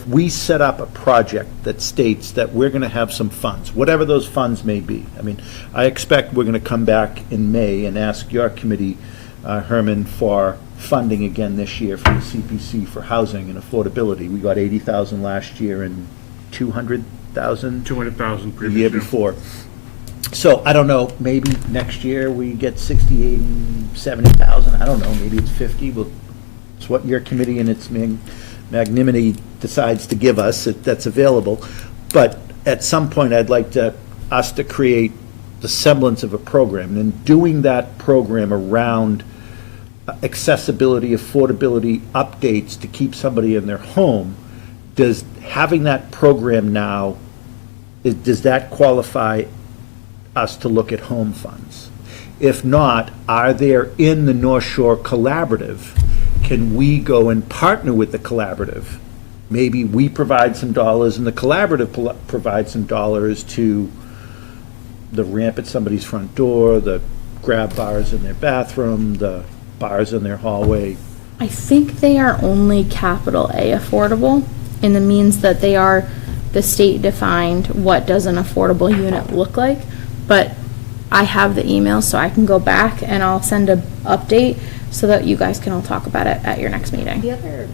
we set up a project that states that we're gonna have some funds, whatever those funds may be, I mean, I expect we're gonna come back in May and ask your committee, Herman, for funding again this year from the CPC for housing and affordability. We got 80,000 last year and 200,000 200,000 the previous year year. before. So I don't know, maybe next year we get 60, 80, 70,000, I don't know, maybe it's 50. Well, it's what your committee in its magnanimity decides to give us, that's available. But at some point, I'd like us to create the semblance of a program, and doing that program around accessibility, affordability updates to keep somebody in their home. Does having that program now, does that qualify us to look at home funds? If not, are there in the North Shore Collaborative, can we go and partner with the collaborative? Maybe we provide some dollars and the collaborative provides some dollars to the ramp at somebody's front door, the grab bars in their bathroom, the bars in their hallway. I think they are only capital A affordable, in the means that they are, the state defined what does an affordable unit look like. But I have the email, so I can go back and I'll send a update so that you guys can all talk about it at your next meeting. The other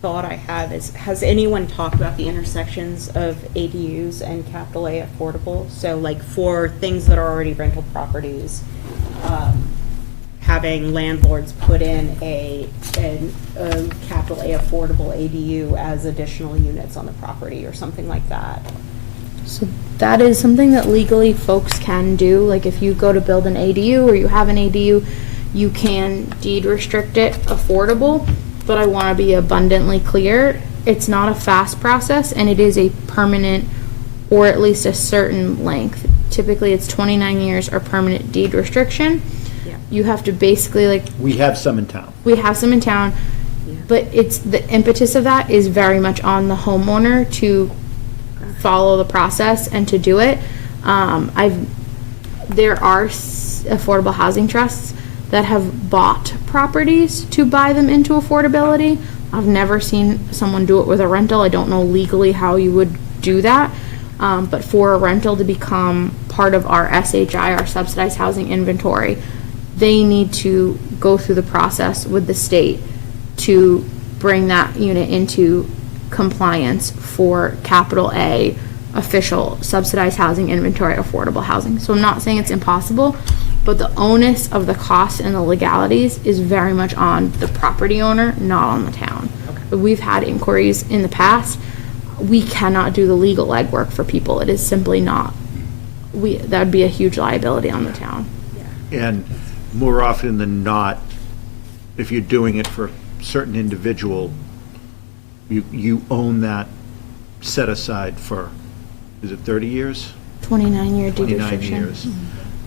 thought I have is, has anyone talked about the intersections of ADUs and capital A affordable? So like for things that are already rental properties, having landlords put in a capital A affordable ADU as additional units on the property or something like that. So that is something that legally folks can do. Like if you go to build an ADU or you have an ADU, you can deed restrict it affordable. But I want to be abundantly clear, it's not a fast process and it is a permanent, or at least a certain length. Typically it's 29 years or permanent deed restriction. Yeah. You have to basically like, We have some in town. we have some in town, but it's, the impetus of that is very much on the homeowner to follow the process and to do it. There are affordable housing trusts that have bought properties to buy them into affordability. I've never seen someone do it with a rental. I don't know legally how you would do that. But for a rental to become part of our SHI, our subsidized housing inventory, they need to go through the process with the state to bring that unit into compliance for capital A official subsidized housing inventory affordable housing. So I'm not saying it's impossible, but the onus of the cost and the legalities is very much on the property owner, not on the town. We've had inquiries in the past. we cannot do the legal legwork for people. It is simply not. That'd be a huge liability on the town. And more often than not, if you're doing it for a certain individual, you own that set aside for, is it 30 years? 29-year deed 29 restriction. years.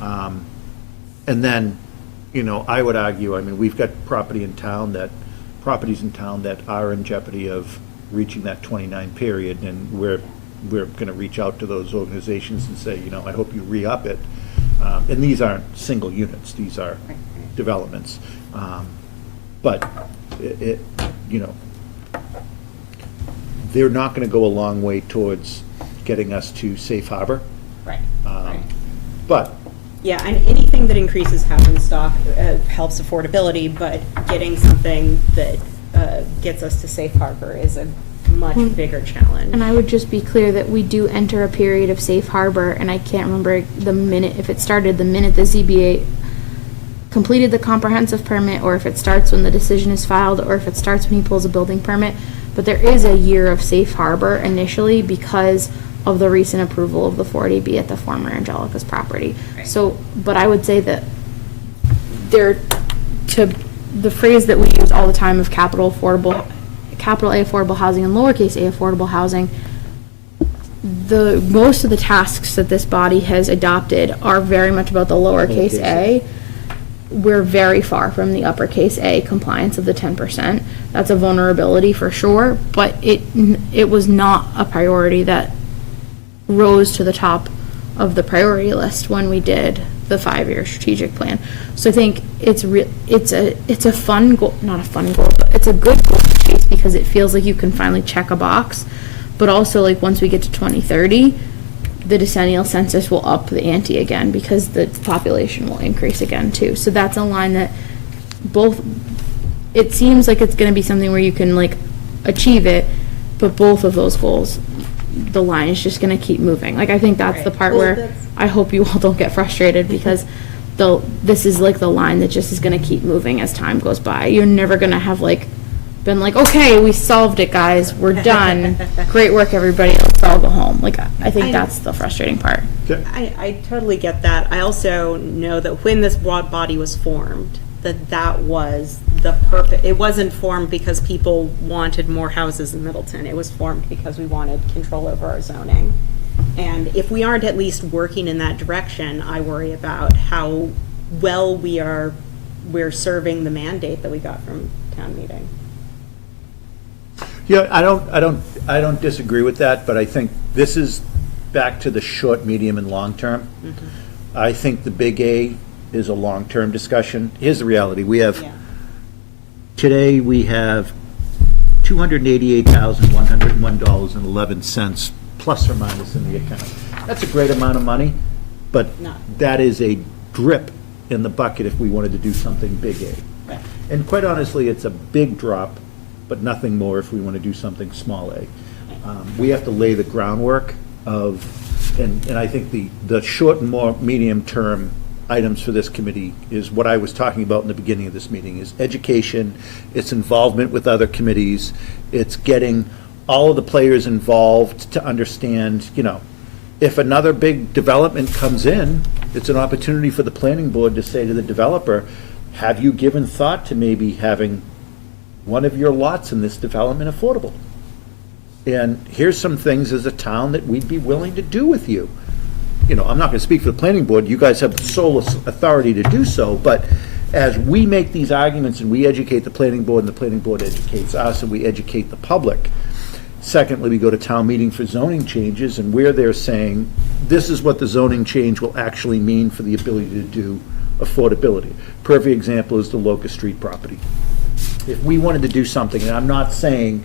And then, I would argue, I mean, we've got properties in town that are in jeopardy of reaching that 29 period, and we're going to reach out to those organizations and say, I hope you re-up it. And these aren't single units, these are developments. But they're not going to go a long way towards getting us to safe harbor. Right. But Yeah, and anything that increases housing stock helps affordability, but getting something that gets us to safe harbor is a much bigger challenge. And I would just be clear that we do enter a period of safe harbor, and I can't remember the minute, if it started the minute the ZBA completed the comprehensive permit, or if it starts when the decision is filed, or if it starts when he pulls a building permit. But there is a year of safe harbor initially because of the recent approval of the 40B at the former Angelica's property. So, but I would say that the phrase that we use all the time of capital A affordable housing and lowercase a affordable housing, most of the tasks that this body has adopted are very much about the lowercase a. We're very far from the uppercase A compliance of the 10%. That's a vulnerability for sure, but it was not a priority that rose to the top of the priority list when we did the 5-year strategic plan. So I think it's a fun goal, not a fun goal, but it's a good goal to chase because it feels like you can finally check a box. But also, like, once we get to 2030, the decennial census will up the ante again because the population will increase again too. So that's a line that it seems like it's going to be something where you can like achieve it, but both of those goals, the line is just going to keep moving. Like, I think that's the part where I hope you all don't get frustrated because this is like the line that just is going to keep moving as time goes by. You're never going to have been like, okay, we solved it, guys, we're done, great work, everybody, let's all go home. Like, I think that's the frustrating part. I totally get that. I also know that when this broad body was formed, that was the purpose. It wasn't formed because people wanted more houses in Middleton. It was formed because we wanted control over our zoning. And if we aren't at least working in that direction, I worry about how well we're serving the mandate that we got from town meeting. Yeah, I don't disagree with that, but I think this is back to the short, medium, and long term. Mm-hmm. I think the big A is a long-term discussion. Here's the reality. Today we have $288,101.11 plus or minus in the account. That's a great amount of money, but that is a drip in the bucket if we wanted to do something big A. Right. And quite honestly, it's a big drop, but nothing more if we want to do something small A. We have to lay the groundwork and I think the short and more medium-term items for this committee is what I was talking about in the beginning of this meeting, is education, its involvement with other committees, it's getting all of the players involved to understand, if another big development comes in, it's an opportunity for the planning board to say to the developer, have you given thought to maybe having one of your lots in this development affordable? And here's some things as a town that we'd be willing to do with you. I'm not going to speak for the planning board, you guys have the sole authority to do so, but as we make these arguments and we educate the planning board and the planning board educates us and we educate the public, secondly, we go to town meeting for zoning changes and where they're saying, this is what the zoning change will actually mean for the ability to do affordability. Perfect example is the Locust Street property. If we wanted to do something, and I'm not saying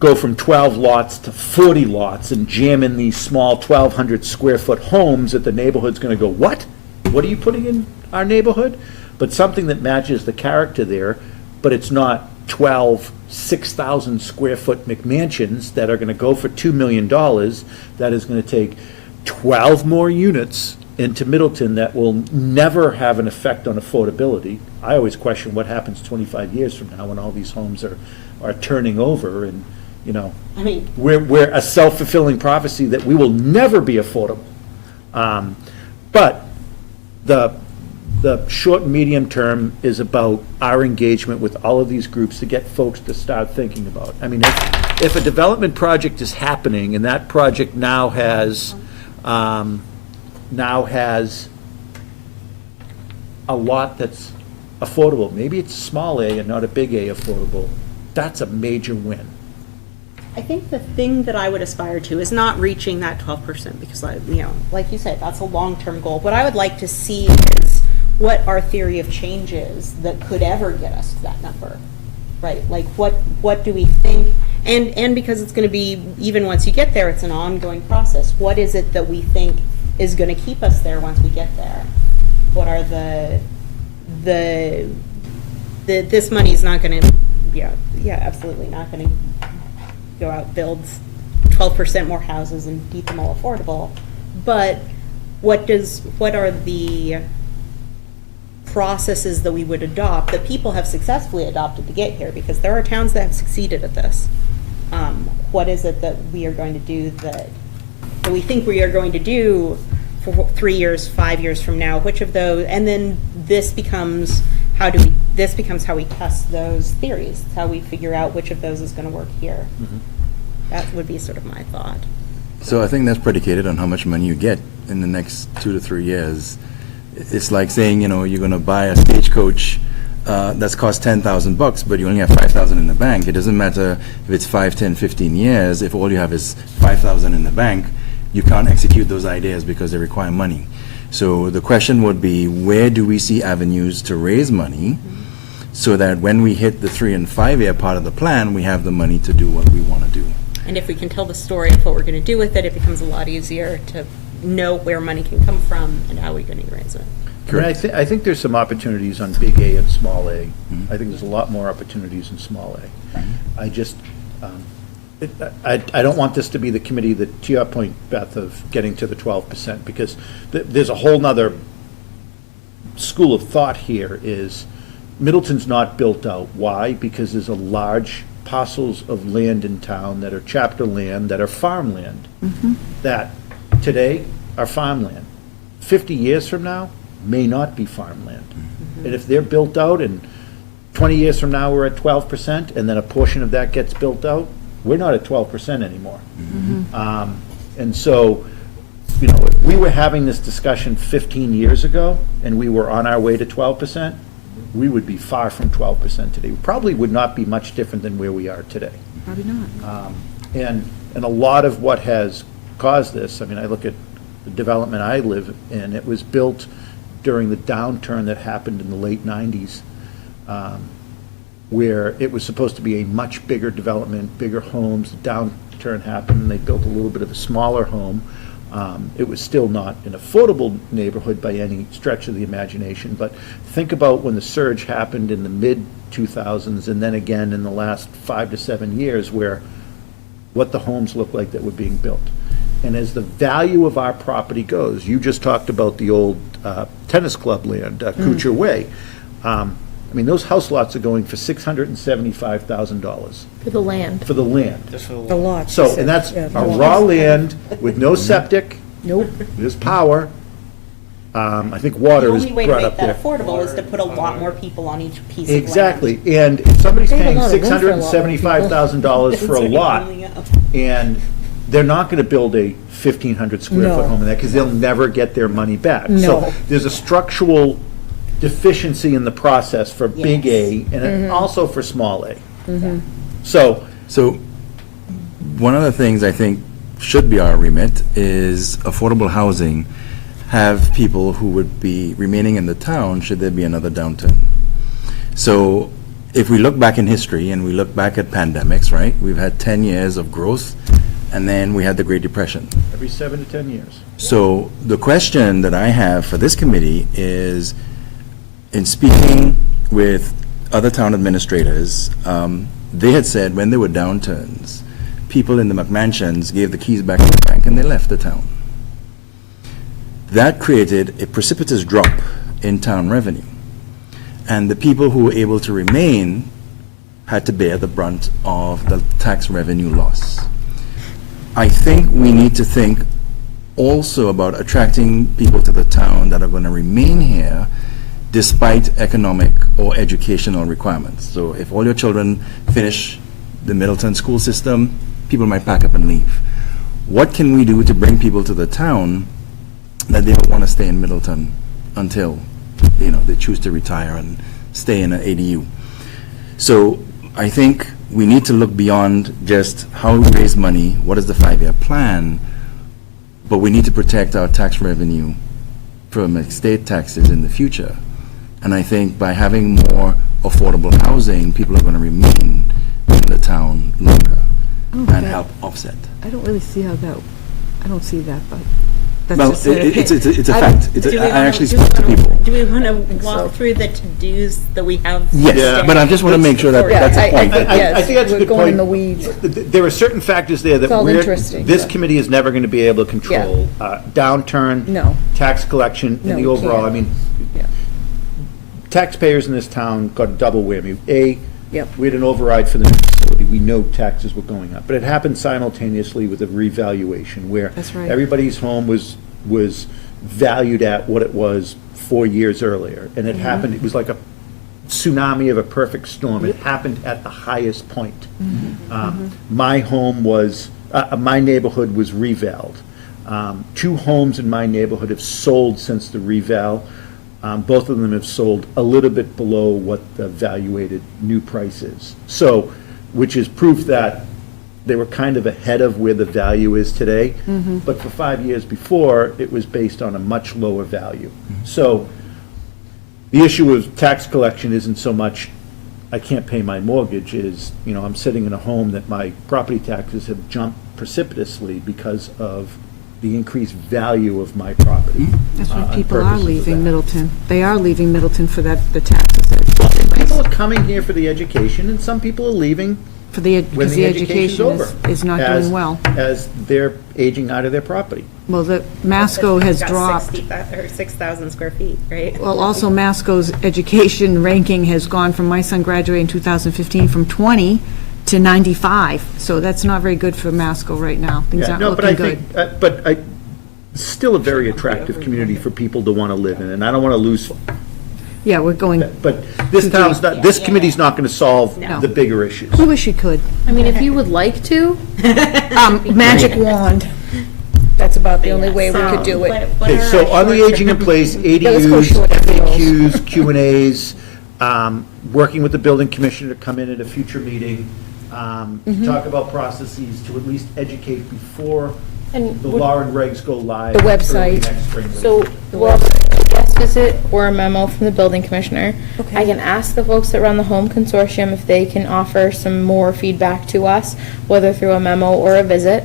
go from 12 lots to 40 lots and jam in these small 1,200 square foot homes that the neighborhood's going to go, what? What are you putting in our neighborhood? But something that matches the character there, but it's not 12 6,000 square foot McMansions that are going to go for $2 million. That is going to take 12 more units into Middleton that will never have an effect on affordability. I always question what happens 25 years from now when all these homes are turning over and you know, I mean, we're a self-fulfilling prophecy that we will never be affordable. But the short and medium term is about our engagement with all of these groups to get folks to start thinking about it. I mean, if a development project is happening and that project now has a lot that's affordable, maybe it's a small A and not a big A affordable, that's a major win. I think the thing that I would aspire to is not reaching that 12% because, like you said, that's a long-term goal. What I would like to see is what our theory of change is that could ever get us to that number, right? Like what do we think? And because it's going to be, even once you get there, it's an ongoing process. What is it that we think is going to keep us there once we get there? What are this money is not going to, absolutely not going to go out, build 12% more houses and keep them all affordable. But what are the processes that we would adopt that people have successfully adopted to get here? Because there are towns that have succeeded at this. What is it that we are going to do that we think we are going to do for 3 years, 5 years from now? Which of those, and then this becomes how we test those theories. It's how we figure out which of those is going to work here. Mm-hmm. That would be sort of my thought. So I think that's predicated on how much money you get in the next 2 to 3 years. It's like saying, you're going to buy a stagecoach that's cost $10,000, but you only have $5,000 in the bank. It doesn't matter if it's 5, 10, 15 years. If all you have is $5,000 in the bank, you can't execute those ideas because they require money. So the question would be, where do we see avenues to raise money so that when we hit the 3 and 5 year part of the plan, we have the money to do what we want to do? And if we can tell the story of what we're going to do with it, it becomes a lot easier to know where money can come from and how we're going to raise it. I think there's some opportunities on big A and small A. I think there's a lot more opportunities in small A. I just, I don't want this to be the committee that, to your point, Beth, of getting to the 12%, because there's a whole nother school of thought here is Middleton's not built out. Why? Because there's a large parcels of land in town that are chapter land, that are farmland, that today are farmland. 50 years from now, may not be farmland. And if they're built out and 20 years from now we're at 12% and then a portion of that gets built out, we're not at 12% anymore. And so, if we were having this discussion 15 years ago and we were on our way to 12%, we would be far from 12% today. We probably would not be much different than where we are today. Probably not. And a lot of what has caused this, I mean, I look at the development I live in, it was built during the downturn that happened in the late 90s, where it was supposed to be a much bigger development, bigger homes. The downturn happened, and they built a little bit of a smaller home. It was still not an affordable neighborhood by any stretch of the imagination, but think about when the surge happened in the mid-2000s, and then again in the last 5 to 7 years, where what the homes look like that were being built. And as the value of our property goes, you just talked about the old tennis club land, Kuchar Way. I mean, those house lots are going for $675,000 For the land. for the land. Just for A lot. So, and that's a raw land with no septic. Nope. There's power. I think water The is only way to brought make up there. that affordable is to put a lot more people on each piece of land. Exactly, and if somebody's They have a paying lot of room for a lot more $675,000 for a It's lot, only up. and they're not gonna build a 1,500 square foot No. home in that, because they'll never get their money back. No. So there's a structural deficiency in the process for big A, and Mm-hmm. also for small A. So, So, one of the things I think should be our remit is affordable housing, have people who would be remaining in the town should there be another downturn. So, if we look back in history and we look back at pandemics, right, we've had 10 years of growth, and then we had the Great Depression. every 7 to 10 years. So the question that I have for this committee is, in speaking with other town administrators, they had said when there were downturns, people in the McMansions gave the keys back to the bank and they left the town. That created a precipitous drop in town revenue. And the people who were able to remain had to bear the brunt of the tax revenue loss. I think we need to think also about attracting people to the town that are going to remain here despite economic or educational requirements. So if all your children finish the Middleton school system, people might pack up and leave. What can we do to bring people to the town that they will want to stay in Middleton until, they choose to retire and stay in an ADU? So I think we need to look beyond just how we raise money, what is the 5-year plan, but we need to protect our tax revenue from estate taxes in the future. And I think by having more affordable housing, people are going to remain in the town longer and help offset. I don't really see how that, I don't see that, but that's Well, just an it's opinion. a fact. I actually spoke to people. Do we want to so. walk through the to-dos that we have? Yes, but I just want to make sure that Yeah, that's a point. I think, I think that's a yes, we're good going in point. the weeds. There are certain factors there that It's all interesting, this but- committee is never going to be able to control. Downturn. No. Tax collection, No, and the you overall, can't. I mean, Yeah. taxpayers in this town got a double whammy. A, Yep. we had an override for the new facility, we know taxes were going up, but it happened simultaneously with a revaluation, where That's right. everybody's home was valued at what it was 4 years earlier, and Mm-hmm. it happened, it was like a tsunami of a perfect storm, it happened at the highest point. My home was, my neighborhood was revaled. 2 homes in my neighborhood have sold since the reval. Both of them have sold a little bit below what the valuated new price is. So, which is proof that they were kind of ahead of where the value is today. But for 5 years before, it was based on a much lower value. So, the issue of tax collection isn't so much, I can't pay my mortgage, is, I'm sitting in a home that my property taxes have jumped precipitously because of the increased value of my property. That's why on people are purposes of leaving that. Middleton. They are leaving Middleton for that, the taxes. People are coming here for the education, and some people are leaving For the, when because the the education's education over. is not as- doing well. As they're aging out of their property. Well, the Masco has Got dropped. 6,000 square feet, right? Well, also Masco's education ranking has gone from, my son graduated in 2015, from 20 to 95. So that's not very good for Masco right now. Things Yeah, aren't no, but I looking think, good. still a very attractive community for people to want to live in, and I don't want to lose, Yeah, we're going, but this town's not, this committee's not going to solve No. the bigger issues. I wish you could. I mean, if you would like to, Magic wand. That's about the only way we could do it. Okay, so on the aging in place, let's go ADUs, short of those. FAQs, Q and As, working with the building commissioner to come in at a future meeting, to talk about processes to at least educate before and the would- law and regs go live. The early website. next spring. so we'll have a guest visit or a memo from the building commissioner. Okay. I can ask the folks that run the home consortium if they can offer some more feedback to us, whether through a memo or a visit.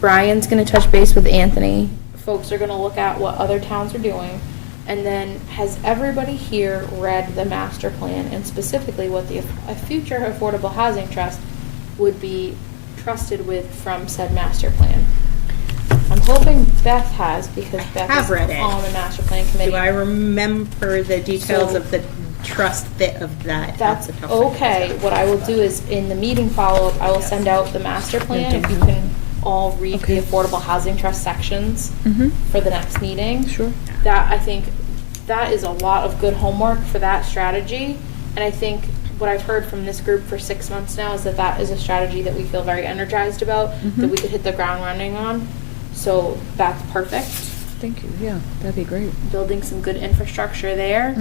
Brian's gonna touch base with Anthony. Folks are gonna look at what other towns are doing. And then, has everybody here read the master plan and specifically what a future affordable housing trust would be trusted with from said master plan? I'm hoping Beth has, because Beth have is read it. on the master plan committee. Do I remember the details So- of the trust bit of that? That's a tough one. okay. What I will do is, in the meeting follow-up, I will send out the master plan, if you can all read the affordable housing trust sections for the next meeting. Sure. That, I think, that is a lot of good homework for that strategy, and I think what I've heard from this group for 6 months now is that that is a strategy that we feel very energized about, that we could hit the ground running on, so that's perfect. Thank you, yeah, that'd be great. Building some good infrastructure there.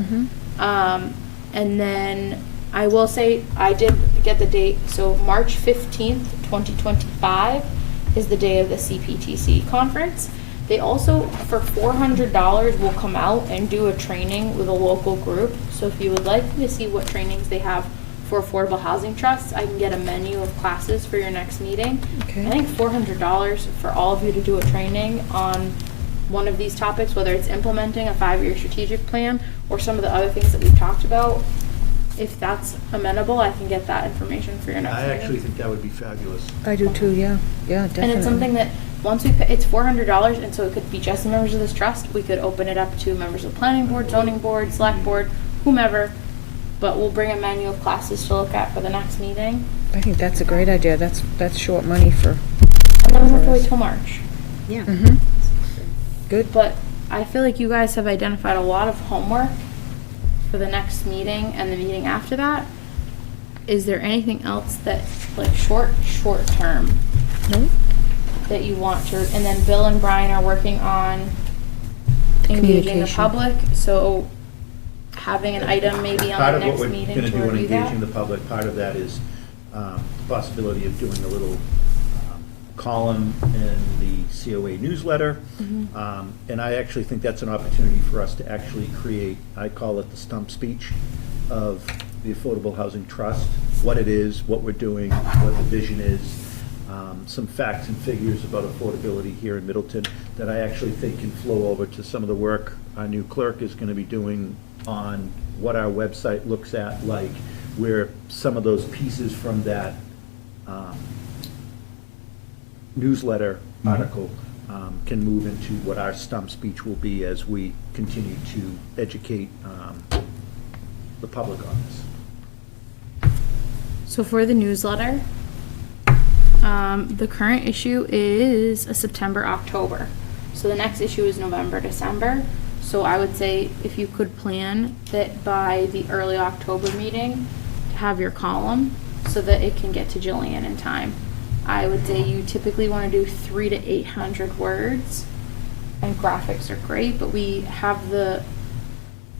And then I will say, I did get the date, so March 15th, 2025 is the day of the CPTC conference. They also, for $400, will come out and do a training with a local group. So if you would like to see what trainings they have for affordable housing trusts, I can get a menu of classes for your next meeting. Okay. I think $400 for all of you to do a training on one of these topics, whether it's implementing a 5-year strategic plan or some of the other things that we've talked about. If that's amenable, I can get that information for your next I meeting. actually think that would be fabulous. I do too, yeah, definitely. And it's something that, once we pay, it's $400, and so it could be just the members of this trust. We could open it up to members of the planning board, zoning board, select board, whomever. but we'll bring a menu of classes to look at for the next meeting. I think that's a great idea. That's short money for, And then we have to wait till March. Yeah. good. But I feel like you guys have identified a lot of homework for the next meeting and the meeting after that. Is there anything else that, like, short term, No? that you want to, and then Bill and Brian are working on engaging the Communication. public, so having an item maybe on the next meeting to Part of what we're gonna do in review that? engaging the public, part of that is the possibility of doing a little column in the COA newsletter. And I actually think that's an opportunity for us to actually create, I call it the stump speech of the Affordable Housing Trust, what it is, what we're doing, what the vision is, some facts and figures about affordability here in Middleton that I actually think can flow over to some of the work our new clerk is gonna be doing on what our website looks at like, where some of those pieces from that newsletter article can move into what our stump speech will be as we continue to educate the public on this. So for the newsletter, the current issue is a September, October. So the next issue is November, December. So I would say if you could plan that by the early October meeting, to have your column so that it can get to Jillian in time. I would say you typically want to do 300 to 800 words, and graphics are great, but we have the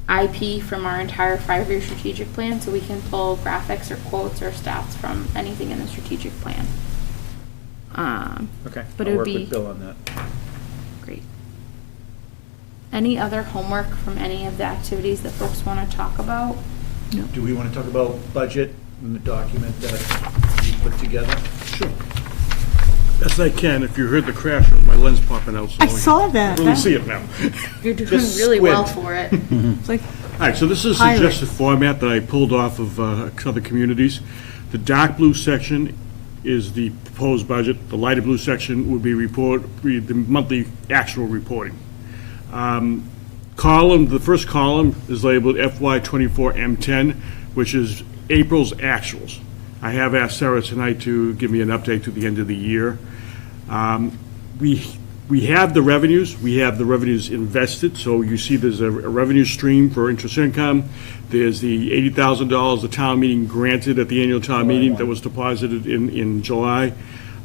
IP from our entire 5-year strategic plan, so we can pull graphics or quotes or stats from anything in the strategic plan. Okay, But I'll it would work be with Bill on that. great. Any other homework from any of the activities that folks want to talk about? Do we want to talk about budget and the document that we put together? Sure. Best I can. If you heard the crash with my lens popping out. I saw that. You really see it now. You're doing Just really well squint. for it. It's like, All right, so this is a Pirate. suggested format that I pulled off of other communities. The dark blue section is the proposed budget. The lighter blue section would be the monthly actual reporting. The first column is labeled FY '24 M10, which is April's actuals. I have asked Sarah tonight to give me an update to the end of the year. We have the revenues. We have the revenues invested, so you see there's a revenue stream for interest income. There's the $80,000 the town meeting granted at the annual town meeting that was deposited in July.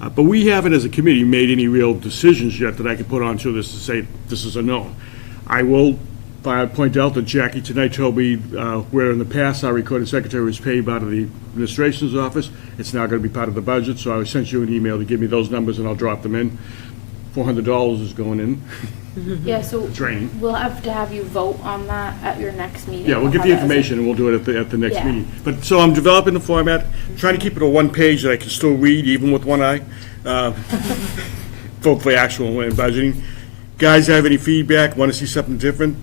But we haven't, as a committee, made any real decisions yet that I could put onto this to say this is a no. I will point out that Jackie tonight told me where in the past our recording secretary was paid out of the administration's office, it's now going to be part of the budget, so I sent you an email to give me those numbers and I'll drop them in. $400 is going in. Yeah, so Training. we'll have to have you vote on that at your next meeting. Yeah, we'll get have the that as a- information and we'll do it at the next Yeah. meeting. But, so I'm developing the format, trying to keep it a one page that I can still read even with one eye. For actual and budgeting. Guys have any feedback, want to see something different,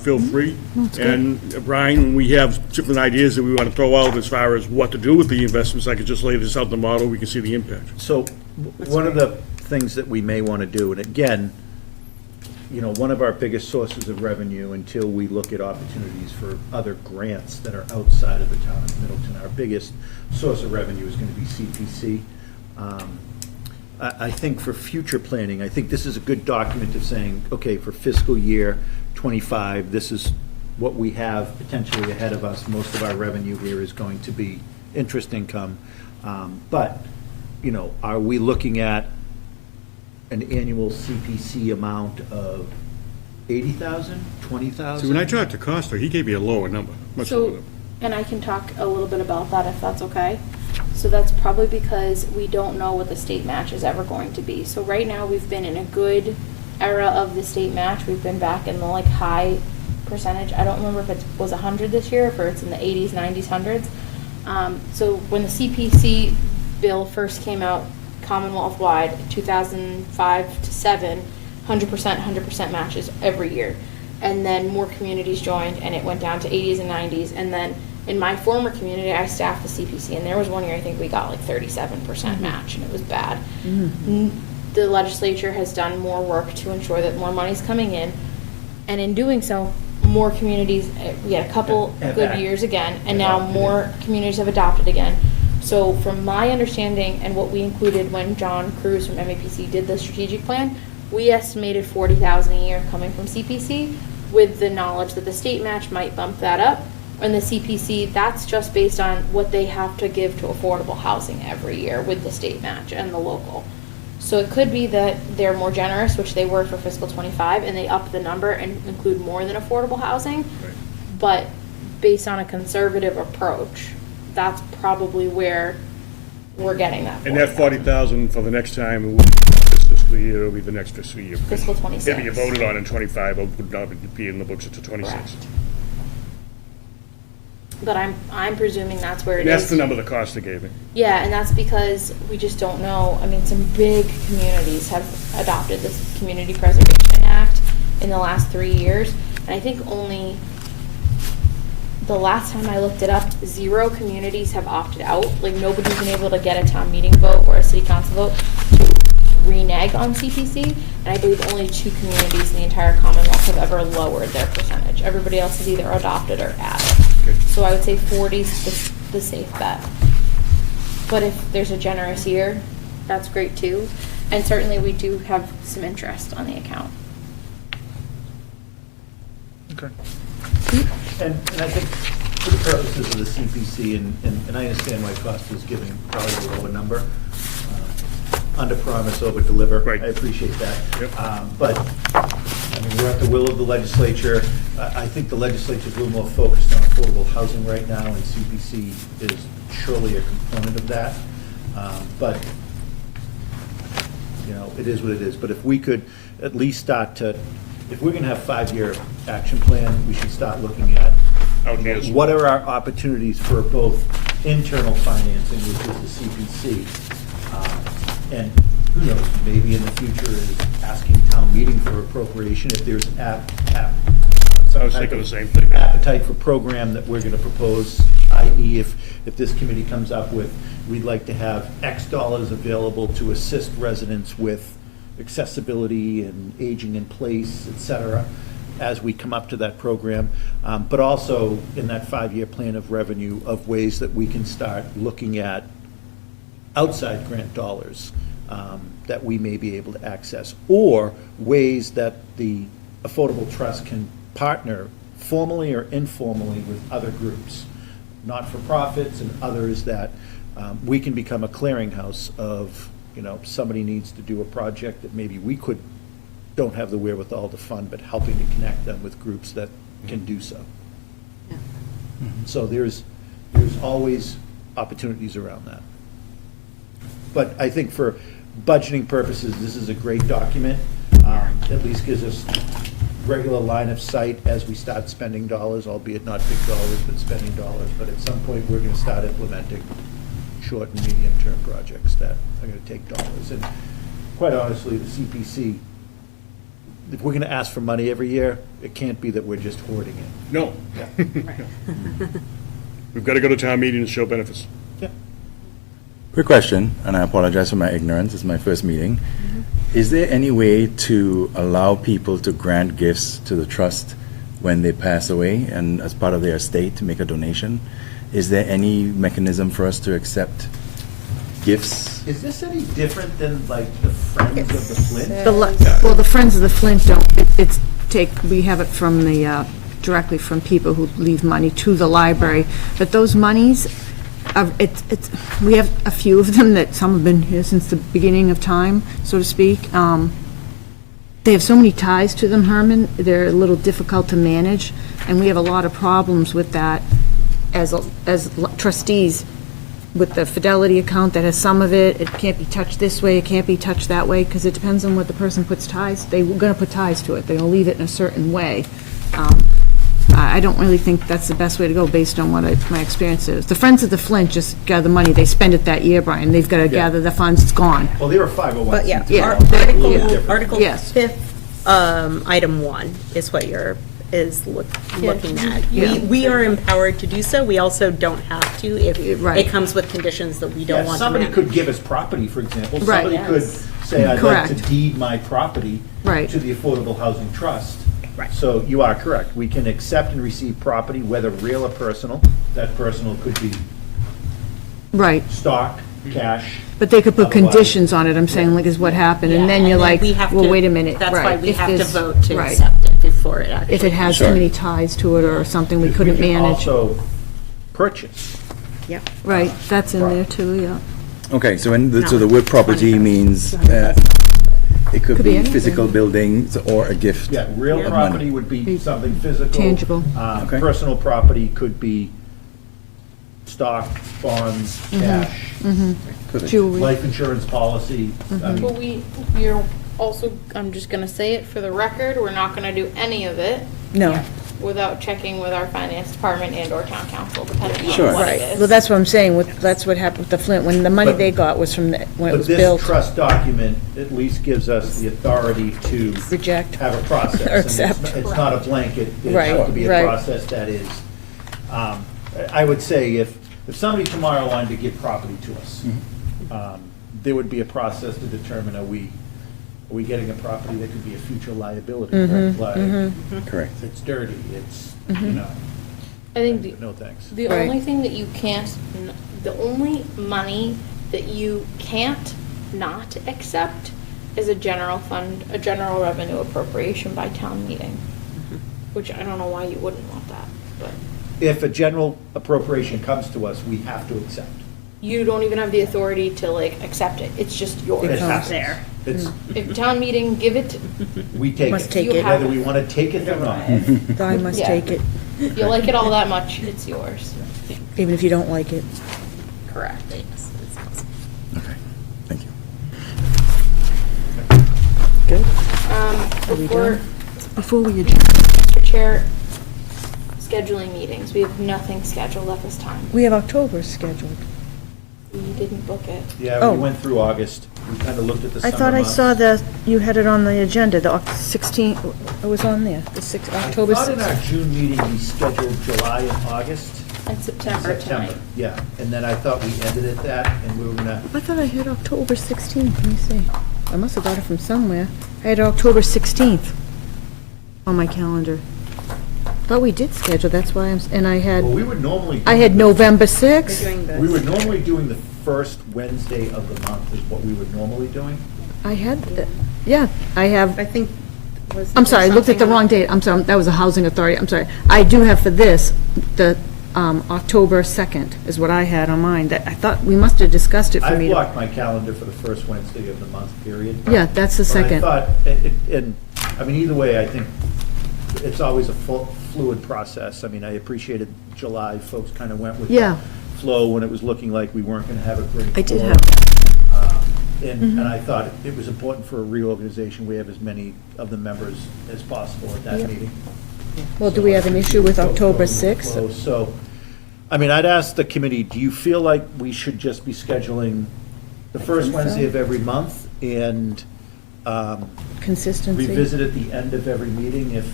feel free. And Brian, when we have different ideas that we want to throw out as far as what to do with the investments, I could just lay this out in the model, we can see the impact. So, one of the things that we may want to do, and again, you know, one of our biggest sources of revenue until we look at opportunities for other grants that are outside of the town of Middleton, our biggest source of revenue is going to be CPC. I think for future planning, I think this is a good document of saying, okay, for fiscal year '25, this is what we have potentially ahead of us. Most of our revenue here is going to be interest income. But, you know, are we looking at an annual CPC amount of 80,000, 20,000? See, when I talked to Costa, he gave me a lower number, much lower So, number. and I can talk a little bit about that if that's okay. So that's probably because we don't know what the state match is ever going to be. So right now, we've been in a good era of the state match. We've been back in the like high percentage. I don't remember if it was 100 this year, or if it's in the 80s, 90s, 100s. So when the CPC bill first came out, Commonwealth-wide, 2005 to 7, 100% matches every year. And then more communities joined, and it went down to 80s and 90s. And then in my former community, I staffed the CPC, and there was one year I think we got like 37% match, and it was bad. The legislature has done more work to ensure that more money's coming in, and in doing so, more communities, we had a couple Have good act- years again, and have now opted more communities have adopted again. So from my understanding and what we included when John Cruz from MAPC did the strategic plan, we estimated 40,000 a year coming from CPC, with the knowledge that the state match might bump that up. And the CPC, that's just based on what they have to give to affordable housing every year with the state match and the local. So it could be that they're more generous, which they were for fiscal '25, and they up the number and include more than affordable housing. But based on a conservative approach, that's probably where we're getting that. And that 40,000 for the next time, it won't be this fiscal year, it'll be the next fiscal year. Fiscal '26. Maybe you voted on in '25, it would not be in the books until '26. Correct. But I'm presuming that's where it And is. that's the number the Costa gave me. Yeah, and that's because we just don't know. I mean, some big communities have adopted this Community Preservation Act in the last 3 years. And I think only the last time I looked it up, 0 communities have opted out. Like, nobody's been able to get a town meeting vote or a city council vote to renege on CPC. And I believe only 2 communities in the entire Commonwealth have ever lowered their percentage. Everybody else has either adopted or added. Okay. So I would say 40's the safe bet. But if there's a generous year, that's great too. And certainly we do have some interest on the account. Okay. And I think for the purposes of the CPC, and I understand why Costa is giving probably a lower number, under promise, over deliver. Right. I appreciate that. Yep. But, I mean, we're at the will of the legislature. I think the legislature's a little more focused on affordable housing right now, and CPC is surely a component of that. But, you know, it is what it is. But if we could at least start to, if we're gonna have 5-year action plan, we should start looking at Out years. what are our opportunities for both internal financing, which is the CPC, and who knows, maybe in the future is asking town meeting for appropriation if there's I was thinking the same thing. appetite for program that we're gonna propose, i.e. if this committee comes up with, we'd like to have X dollars available to assist residents with accessibility and aging in place, et cetera, as we come up to that program. But also in that 5-year plan of revenue of ways that we can start looking at outside grant dollars that we may be able to access, or ways that the Affordable Trust can partner formally or informally with other groups, not-for-profits and others, that we can become a clearinghouse of, you know, somebody needs to do a project that maybe we don't have the wherewithal to fund, but helping to connect them with groups that can do so. So there's always opportunities around that. But I think for budgeting purposes, this is a great document. At least gives us regular line of sight as we start spending dollars, albeit not big dollars, but spending dollars. But at some point, we're gonna start implementing short and medium-term projects that are gonna take dollars. And quite honestly, the CPC, if we're gonna ask for money every year, it can't be that we're just hoarding it. No. Yeah. We've got to go to town meeting and show benefits. Yeah. Quick question, and I apologize for my ignorance, it's my first meeting. Is there any way to allow people to grant gifts to the trust when they pass away and as part of their estate to make a donation? Is there any mechanism for us to accept gifts? Is this any different than like the Friends of the Flint? Well, the Friends of the Flint don't, we have it from the, directly from people who leave money to the library, but those monies, we have a few of them that some have been here since the beginning of time, so to speak. They have so many ties to them, Herman, they're a little difficult to manage, and we have a lot of problems with that as trustees, with the Fidelity account that has some of it. It can't be touched this way, it can't be touched that way, because it depends on what the person puts ties. They're going to put ties to it, they're going to leave it in a certain way. I don't really think that's the best way to go based on what my experience is. The Friends of the Flint just gather money, they spend it that year, Brian. They've got to gather the funds, it's gone. Well, they were 501c3. But yeah, Yeah. Article Yes. 5th, item 1 is what looking at. Yeah. We are empowered to do so. We also don't have to if Right. it comes with conditions that we don't Yeah, want to somebody manage. could give us property, for example. Right. Somebody could Yes. say, I'd like to Correct. deed my property Right. to the Affordable Housing Trust. Right. So you are correct. We can accept and receive property, whether real or personal. That personal could be Right, stock, cash. but they could put Otherwise- conditions on it, I'm saying, like, is what happened, and Yeah, then you're like, we have well, to- wait a minute, That's why right, we if have to there's- vote to right. accept it before it actually. If it has too Sure. many ties to it or something we couldn't We can manage. also purchase. Yep. Right, that's in there too, yeah. Okay, so so the word property means, it could Could be be anything. physical buildings or a gift. Yeah, real of property money. would be Be something physical. tangible. Okay. Personal property could be stock, bonds, cash, Perfect. Jewelry, life insurance policy. I But mean, you're also, I'm just gonna say it for the record, we're not gonna do any of it no, without checking with our finance department and or town council, depending Sure. on what right, it well, is. that's what I'm saying, that's what happened with the Flint, when the money But- they got was from, when it But was this built, trust document at least gives us the authority to reject. have a process. Or And it's accept. not- It's not a blanket. It Right, has to be a right. process that is, I would say if somebody tomorrow wanted to give property to us, there would be a process to determine, are we getting a property that could be a future liability, right? Like, Correct. it's dirty, it's, you know, I think the, no thanks. the Right. only thing that you can't, the only money that you can't not accept is a general fund, a general revenue appropriation by town meeting. Which I don't know why you wouldn't want that, but If a general appropriation comes to us, we have to accept. you don't even have the authority to like accept it, it's just It yours. happens. there. It's, If town meeting, give it, we take Must it. take You it. have Whether we want to take it or not. I must Yeah. take it, you like it all that much, it's yours. even if you don't like it. Correct. Okay, thank you. Good. Before, Before we adjourn, Mr. Chair, scheduling meetings, we have nothing scheduled at this time. we have October scheduled. We didn't book it. Yeah, Oh. we went through August. We kind of looked at the I summer thought I months. saw you had it on the agenda, the 16th, it was on there, October I thought in our 6th. June meeting, we scheduled July and August. And September tonight. Yeah, and then I thought we ended at that, and we were gonna, I thought I had October 16th, let me see. I must have got it from somewhere. I had October 16th on my calendar. Thought we did schedule, that's why and I well, had, we would normally. I had November 6th. We were normally doing the first Wednesday of the month is what we were normally doing. I had, yeah, I have, I think, was. I'm sorry, I looked at the something on- wrong date, I'm sorry, that was a housing authority, I'm sorry. I do have for this, the October 2nd is what I had on mine, that, I thought we must have discussed it for I me to. blocked my calendar for the first Wednesday of the month period. Yeah, that's the But I second. thought, and, I mean, either way, I think it's always a fluid process. I mean, I appreciated July, folks kind of went with Yeah. the flow when it was looking like we weren't going to have a great. I did flow. have, And I thought it was important for a reorganization, we have as many of the members as possible at that Yeah. meeting. well, do we have an issue with Go- October go with the 6th? flow. So, I mean, I'd ask the committee, do you feel like we should just be scheduling the first think so. Wednesday of every month and Consistency? revisit at the end of every meeting if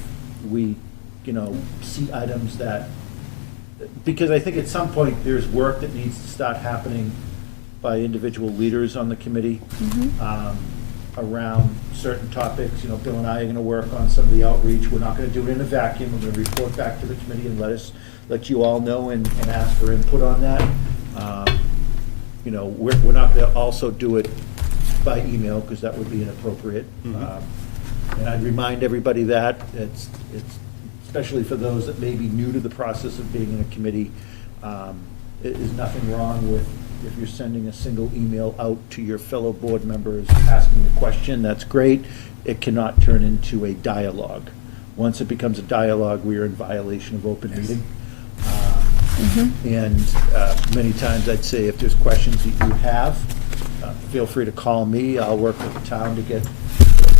we, see items that, because I think at some point, there's work that needs to start happening by individual leaders on the committee around certain topics. Bill and I are gonna work on some of the outreach. We're not gonna do it in a vacuum. We're gonna report back to the committee and let you all know and ask for input on that. We're not gonna also do it by email, because that would be inappropriate. And I'd remind everybody that, it's especially for those that may be new to the process of being in a committee, is nothing wrong with, if you're sending a single email out to your fellow board members asking a question, that's great. It cannot turn into a dialogue. Once it becomes a dialogue, we are in violation of open meeting. And many times I'd say if there's questions that you have, feel free to call me. I'll work with the town to get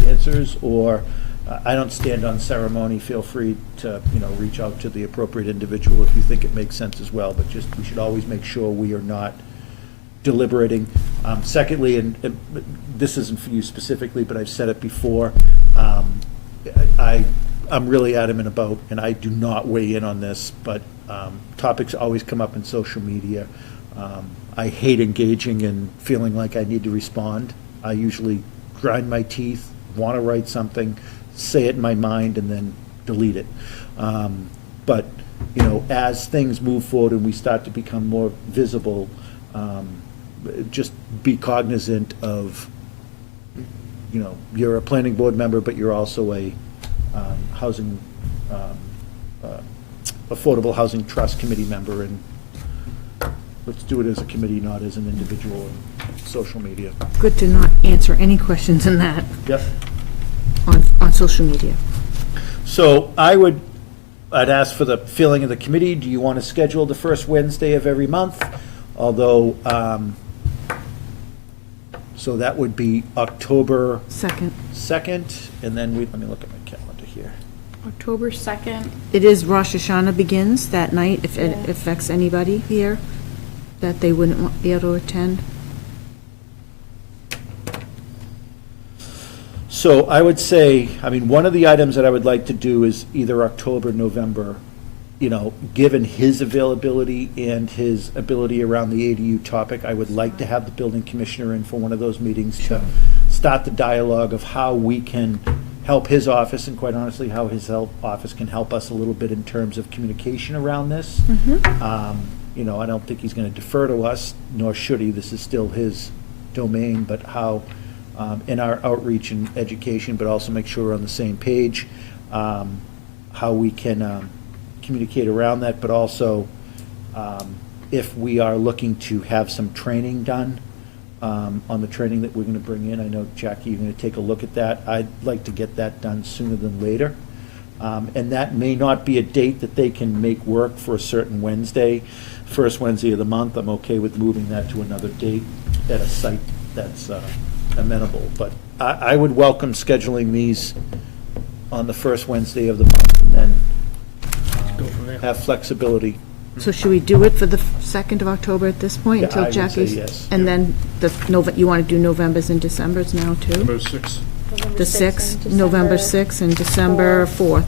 answers, or I don't stand on ceremony. Feel free to, reach out to the appropriate individual if you think it makes sense as well. But we should always make sure we are not deliberating. Secondly, and this isn't for you specifically, but I've said it before, I'm really adamant about, and I do not weigh in on this, but topics always come up in social media. I hate engaging and feeling like I need to respond. I usually grind my teeth, want to write something, say it in my mind, and then delete it. But, you know, as things move forward and we start to become more visible, just be cognizant of, you know, you're a planning board member, but you're also a housing, affordable housing trust committee member, and let's do it as a committee, not as an individual on social media. Good to not answer any questions in that Yep. on social media. So I'd ask for the feeling of the committee. Do you want to schedule the first Wednesday of every month? Although, so that would be October Second. 2nd, and then let me look at my calendar here. October 2nd. It is Rosh Hashanah begins that night, if it Yeah. affects anybody here, that they wouldn't be able to attend. So I would say, I mean, one of the items that I would like to do is either October, November, you know, given his availability and his ability around the ADU topic, I would like to have the building commissioner in for one of those meetings to start the dialogue of how we can help his office, and quite honestly, how his office can help us a little bit in terms of communication around this. You know, I don't think he's going to defer to us, nor should he. This is still his domain, but how, in our outreach and education, but also make sure we're on the same page, how we can communicate around that, but also if we are looking to have some training done on the training that we're going to bring in. I know, Jackie, you're going to take a look at that. I'd like to get that done sooner than later. And that may not be a date that they can make work for a certain Wednesday, first Wednesday of the month. I'm okay with moving that to another date at a site that's amenable. But I would welcome scheduling these on the first Wednesday of the month, and then Go from there. have flexibility. So should we do it for the 2nd of October at this point, Yeah, until I would say Jackie's? yes. And then you want to do Novembers and Decembers now, too? November 6th. November The 6th, November 6th, and December 4th.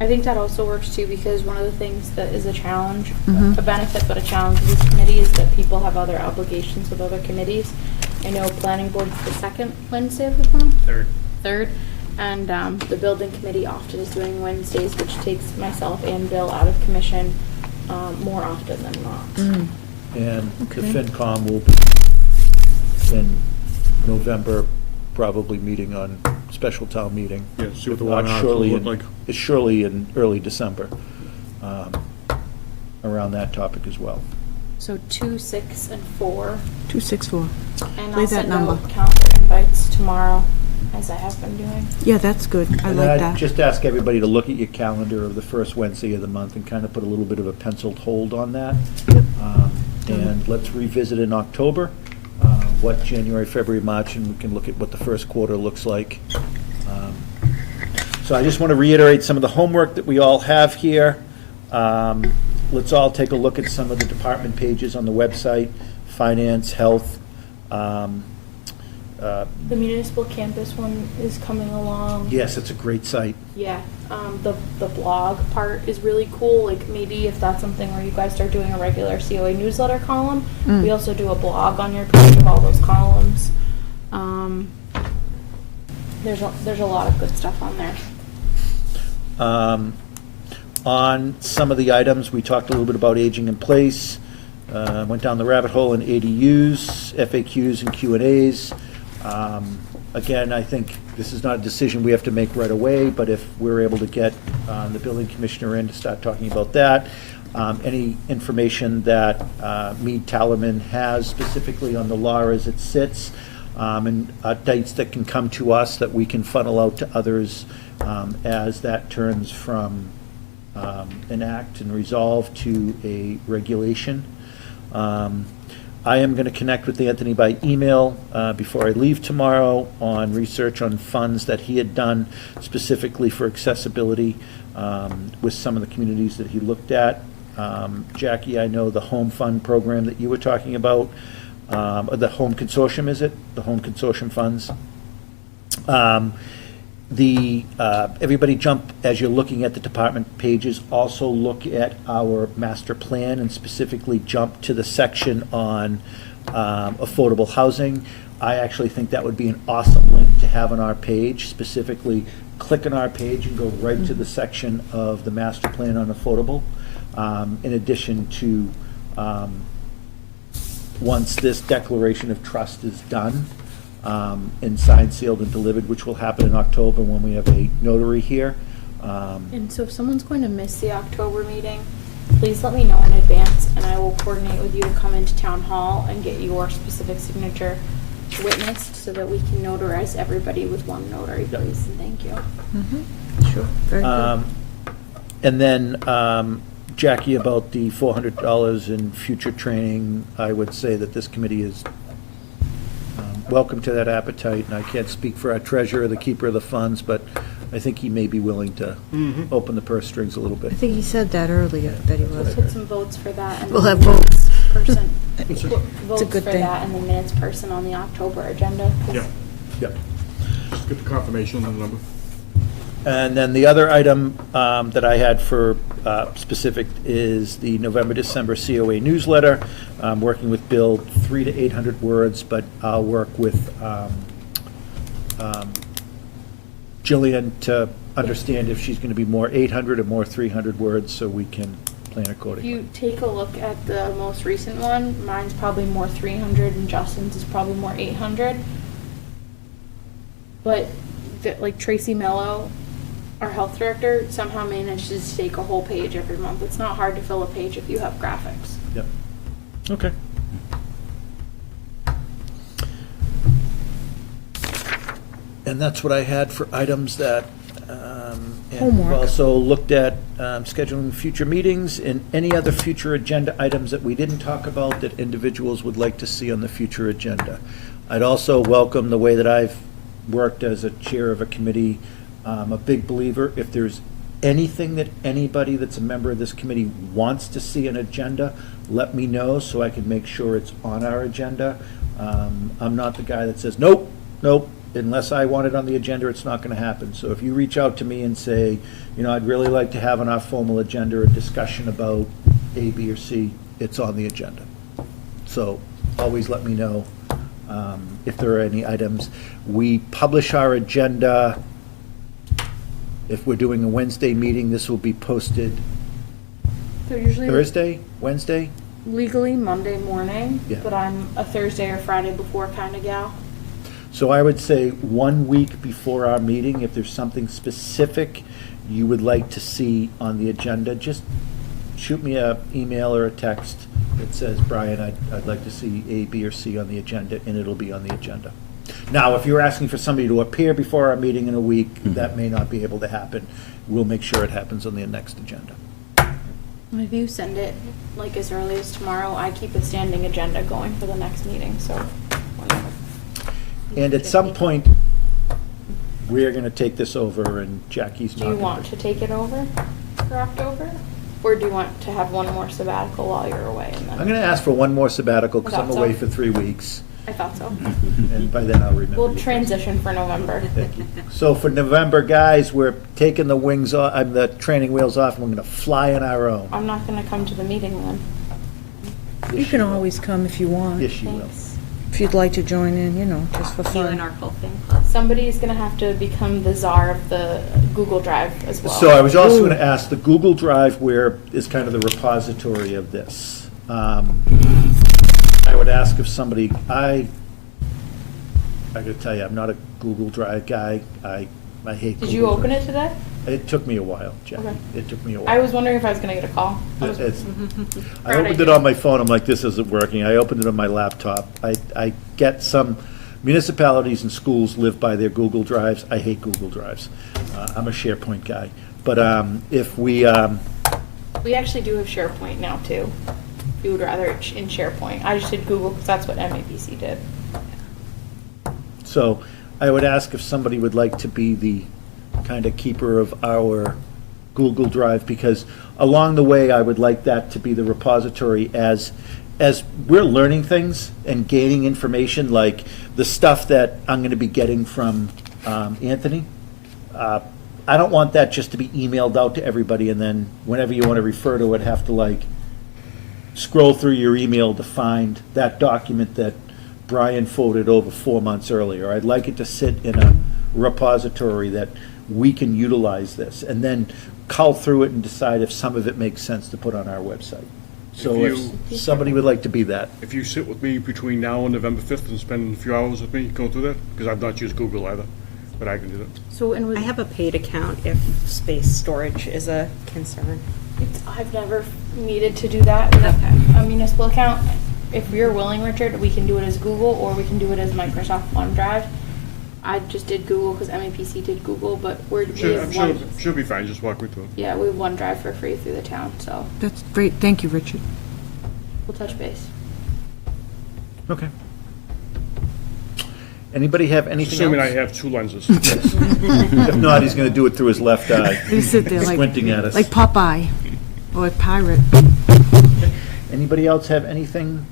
I think that also works too, because one of the things that is a challenge, Mhm. a benefit but a challenge of this committee, is that people have other obligations with other committees. I know planning board's the second Wednesday of the month, third, and the building committee often is doing Wednesdays, which takes myself and Bill out of commission more often than not. And the Okay. FinCom will be in November, probably meeting on special town meeting. Yeah, see what the If not, warrant article surely look in- like. It's surely in early December, around that topic as well. So 2, 6, and 4, 264. and Play I'll that send number. out calendar invites tomorrow, as I have been doing. Yeah, that's good. I And like I'd that. just ask everybody to look at your calendar of the first Wednesday of the month and kind of put a little bit of a penciled hold on that. And let's revisit in October, what January, February, March, and we can look at what the first quarter looks like. So I just want to reiterate some of the homework that we all have here. Let's all take a look at some of the department pages on the website, finance, health. The municipal campus one is coming along. Yes, it's a great site. Yeah, the blog part is really cool. Like, maybe if that's something where you guys start doing a regular COA newsletter column, we also do a blog on your page of all those columns. There's a lot of good stuff on there. On some of the items, we talked a little bit about aging in place, went down the rabbit hole in ADUs, FAQs, and Q&As. Again, I think this is not a decision we have to make right away, but if we're able to get the building commissioner in to start talking about that, any information that Mead Tallerman has specifically on the law as it sits, and dates that can come to us that we can funnel out to others as that turns from an act and resolve to a regulation. I am going to connect with Anthony by email before I leave tomorrow on research on funds that he had done specifically for accessibility with some of the communities that he looked at. Jackie, I know the Home Fund program that you were talking about, or the Home Consortium, is it? The Home Consortium funds. Everybody jump, as you're looking at the department pages, also look at our master plan and specifically jump to the section on affordable housing. I actually think that would be an awesome link to have on our page, specifically click on our page and go right to the section of the master plan on affordable. In addition to, once this declaration of trust is done, and signed, sealed, and delivered, which will happen in October when we have a notary here. And so if someone's going to miss the October meeting, please let me know in advance, and I will coordinate with you to come into town hall and get your specific signature witnessed so that we can notarize everybody with one notary, please, and thank you. Sure, very good. And then, Jackie, about the $400 in future training, I would say that this committee is welcome to that appetite, and I can't speak for our treasurer, the keeper of the funds, but I think he may be willing to open the purse strings a little bit. I think he said that earlier, that he was. Put some votes for that. And We'll then have votes. Person, It's a votes good for thing. that, and the minutes person on the October agenda. 'cause Yeah, Yep. just get the confirmation on the number. And then the other item that I had for specific is the November, December COA newsletter. I'm working with Bill, 300 to 800 words, but I'll work with Jillian to understand if she's going to be more 800 or more 300 words, so we can plan If accordingly. you take a look at the most recent one, mine's probably more 300 and Justin's is probably more 800. But like Tracy Mello, our health director, somehow manages to take a whole page every month. It's not hard to fill a page if you have graphics. Yep. Okay. And that's what I had for items that, and we've Homework. also looked at scheduling future meetings and any other future agenda items that we didn't talk about that individuals would like to see on the future agenda. I'd also welcome the way that I've worked as a chair of a committee. I'm a big believer, if there's anything that anybody that's a member of this committee wants to see an agenda, let me know so I can make sure it's on our agenda. I'm not the guy that says, nope, unless I want it on the agenda, it's not gonna happen. So if you reach out to me and say, I'd really like to have on our formal agenda a discussion about A, B, or C, it's on the agenda. So always let me know if there are any items. We publish our agenda. If we're doing a Wednesday meeting, this will be posted They're usually Thursday, Wednesday? legally Monday morning, Yeah. but I'm a Thursday or Friday before kind of gal. So I would say 1 week before our meeting, if there's something specific you would like to see on the agenda, just shoot me an email or a text that says, Brian, I'd like to see A, B, or C on the agenda, and it'll be on the agenda. Now, if you're asking for somebody to appear before our meeting in a week, that may not be able to happen. We'll make sure it happens on the next agenda. If you send it like as early as tomorrow, I keep a standing agenda going for the next meeting, so whenever. And at some point, we're gonna take this over, and Jackie's Do not you gonna. want to take it over for October? Or do you want to have one more sabbatical while you're away and then? I'm gonna ask for one more sabbatical, because I I'm thought away so. for 3 weeks, I thought so. and by then I'll remember. We'll you. transition for November. Thank you. So for November, guys, we're taking the wings off, the training wheels off, and we're gonna fly on our own. I'm not gonna come to the meeting then. You can always come if you want, Yes, you will. Thanks. if you'd like to join in, just for You and fun. our whole thing club. Somebody is gonna have to become the czar of the Google Drive as well. So I was also gonna ask, the Google Drive where is kind of the repository of this. I would ask if somebody, I gotta tell you, I'm not a Google Drive guy. I hate Google Did you open Drive. it today? It took me a while, Jackie. Okay. It took me a while. I was wondering if I was gonna get a call. I was- It's- I Proud opened it idea. on my phone, I'm like, this isn't working. I opened it on my laptop. I get some municipalities and schools live by their Google Drives. I hate Google Drives. I'm a SharePoint guy. But if we, We actually do have SharePoint now too. If you would rather it in SharePoint. I just did Google because that's what MAPC did. so I would ask if somebody would like to be the kind of keeper of our Google Drive, because along the way, I would like that to be the repository as we're learning things and gaining information, like the stuff that I'm gonna be getting from Anthony. I don't want that just to be emailed out to everybody, and then whenever you wanna refer to it, have to like scroll through your email to find that document that Brian forwarded over 4 months earlier. I'd like it to sit in a repository that we can utilize this, and then cull through it and decide if some of it makes sense to put on our website. So If if somebody would like to be that, If you sit with me between now and November 5th and spend a few hours with me going through that, because I've not used Google either, but I can do that. So, and I have a paid account if space storage is a concern. I've never needed to do that with a municipal account. If you're willing, Richard, we can do it as Google or we can do it as Microsoft OneDrive. I just did Google because MAPC did Google, but we I'm have sure, one. she'll be fine, just walk me through it. Yeah, we have OneDrive for free through the town, so That's great, thank you, Richard. we'll touch base. okay. Anybody have anything else? Assuming I have two lenses. If not, he's gonna do it through his left eye, You sit there like, squinting at us. like Popeye, or a pirate. Anybody else have anything?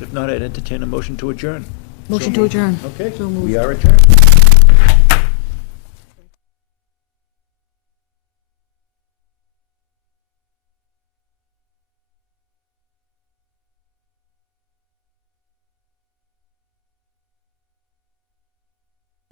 If not, I'd entertain a motion to adjourn. Motion to adjourn. Okay, So moved. we are adjourned.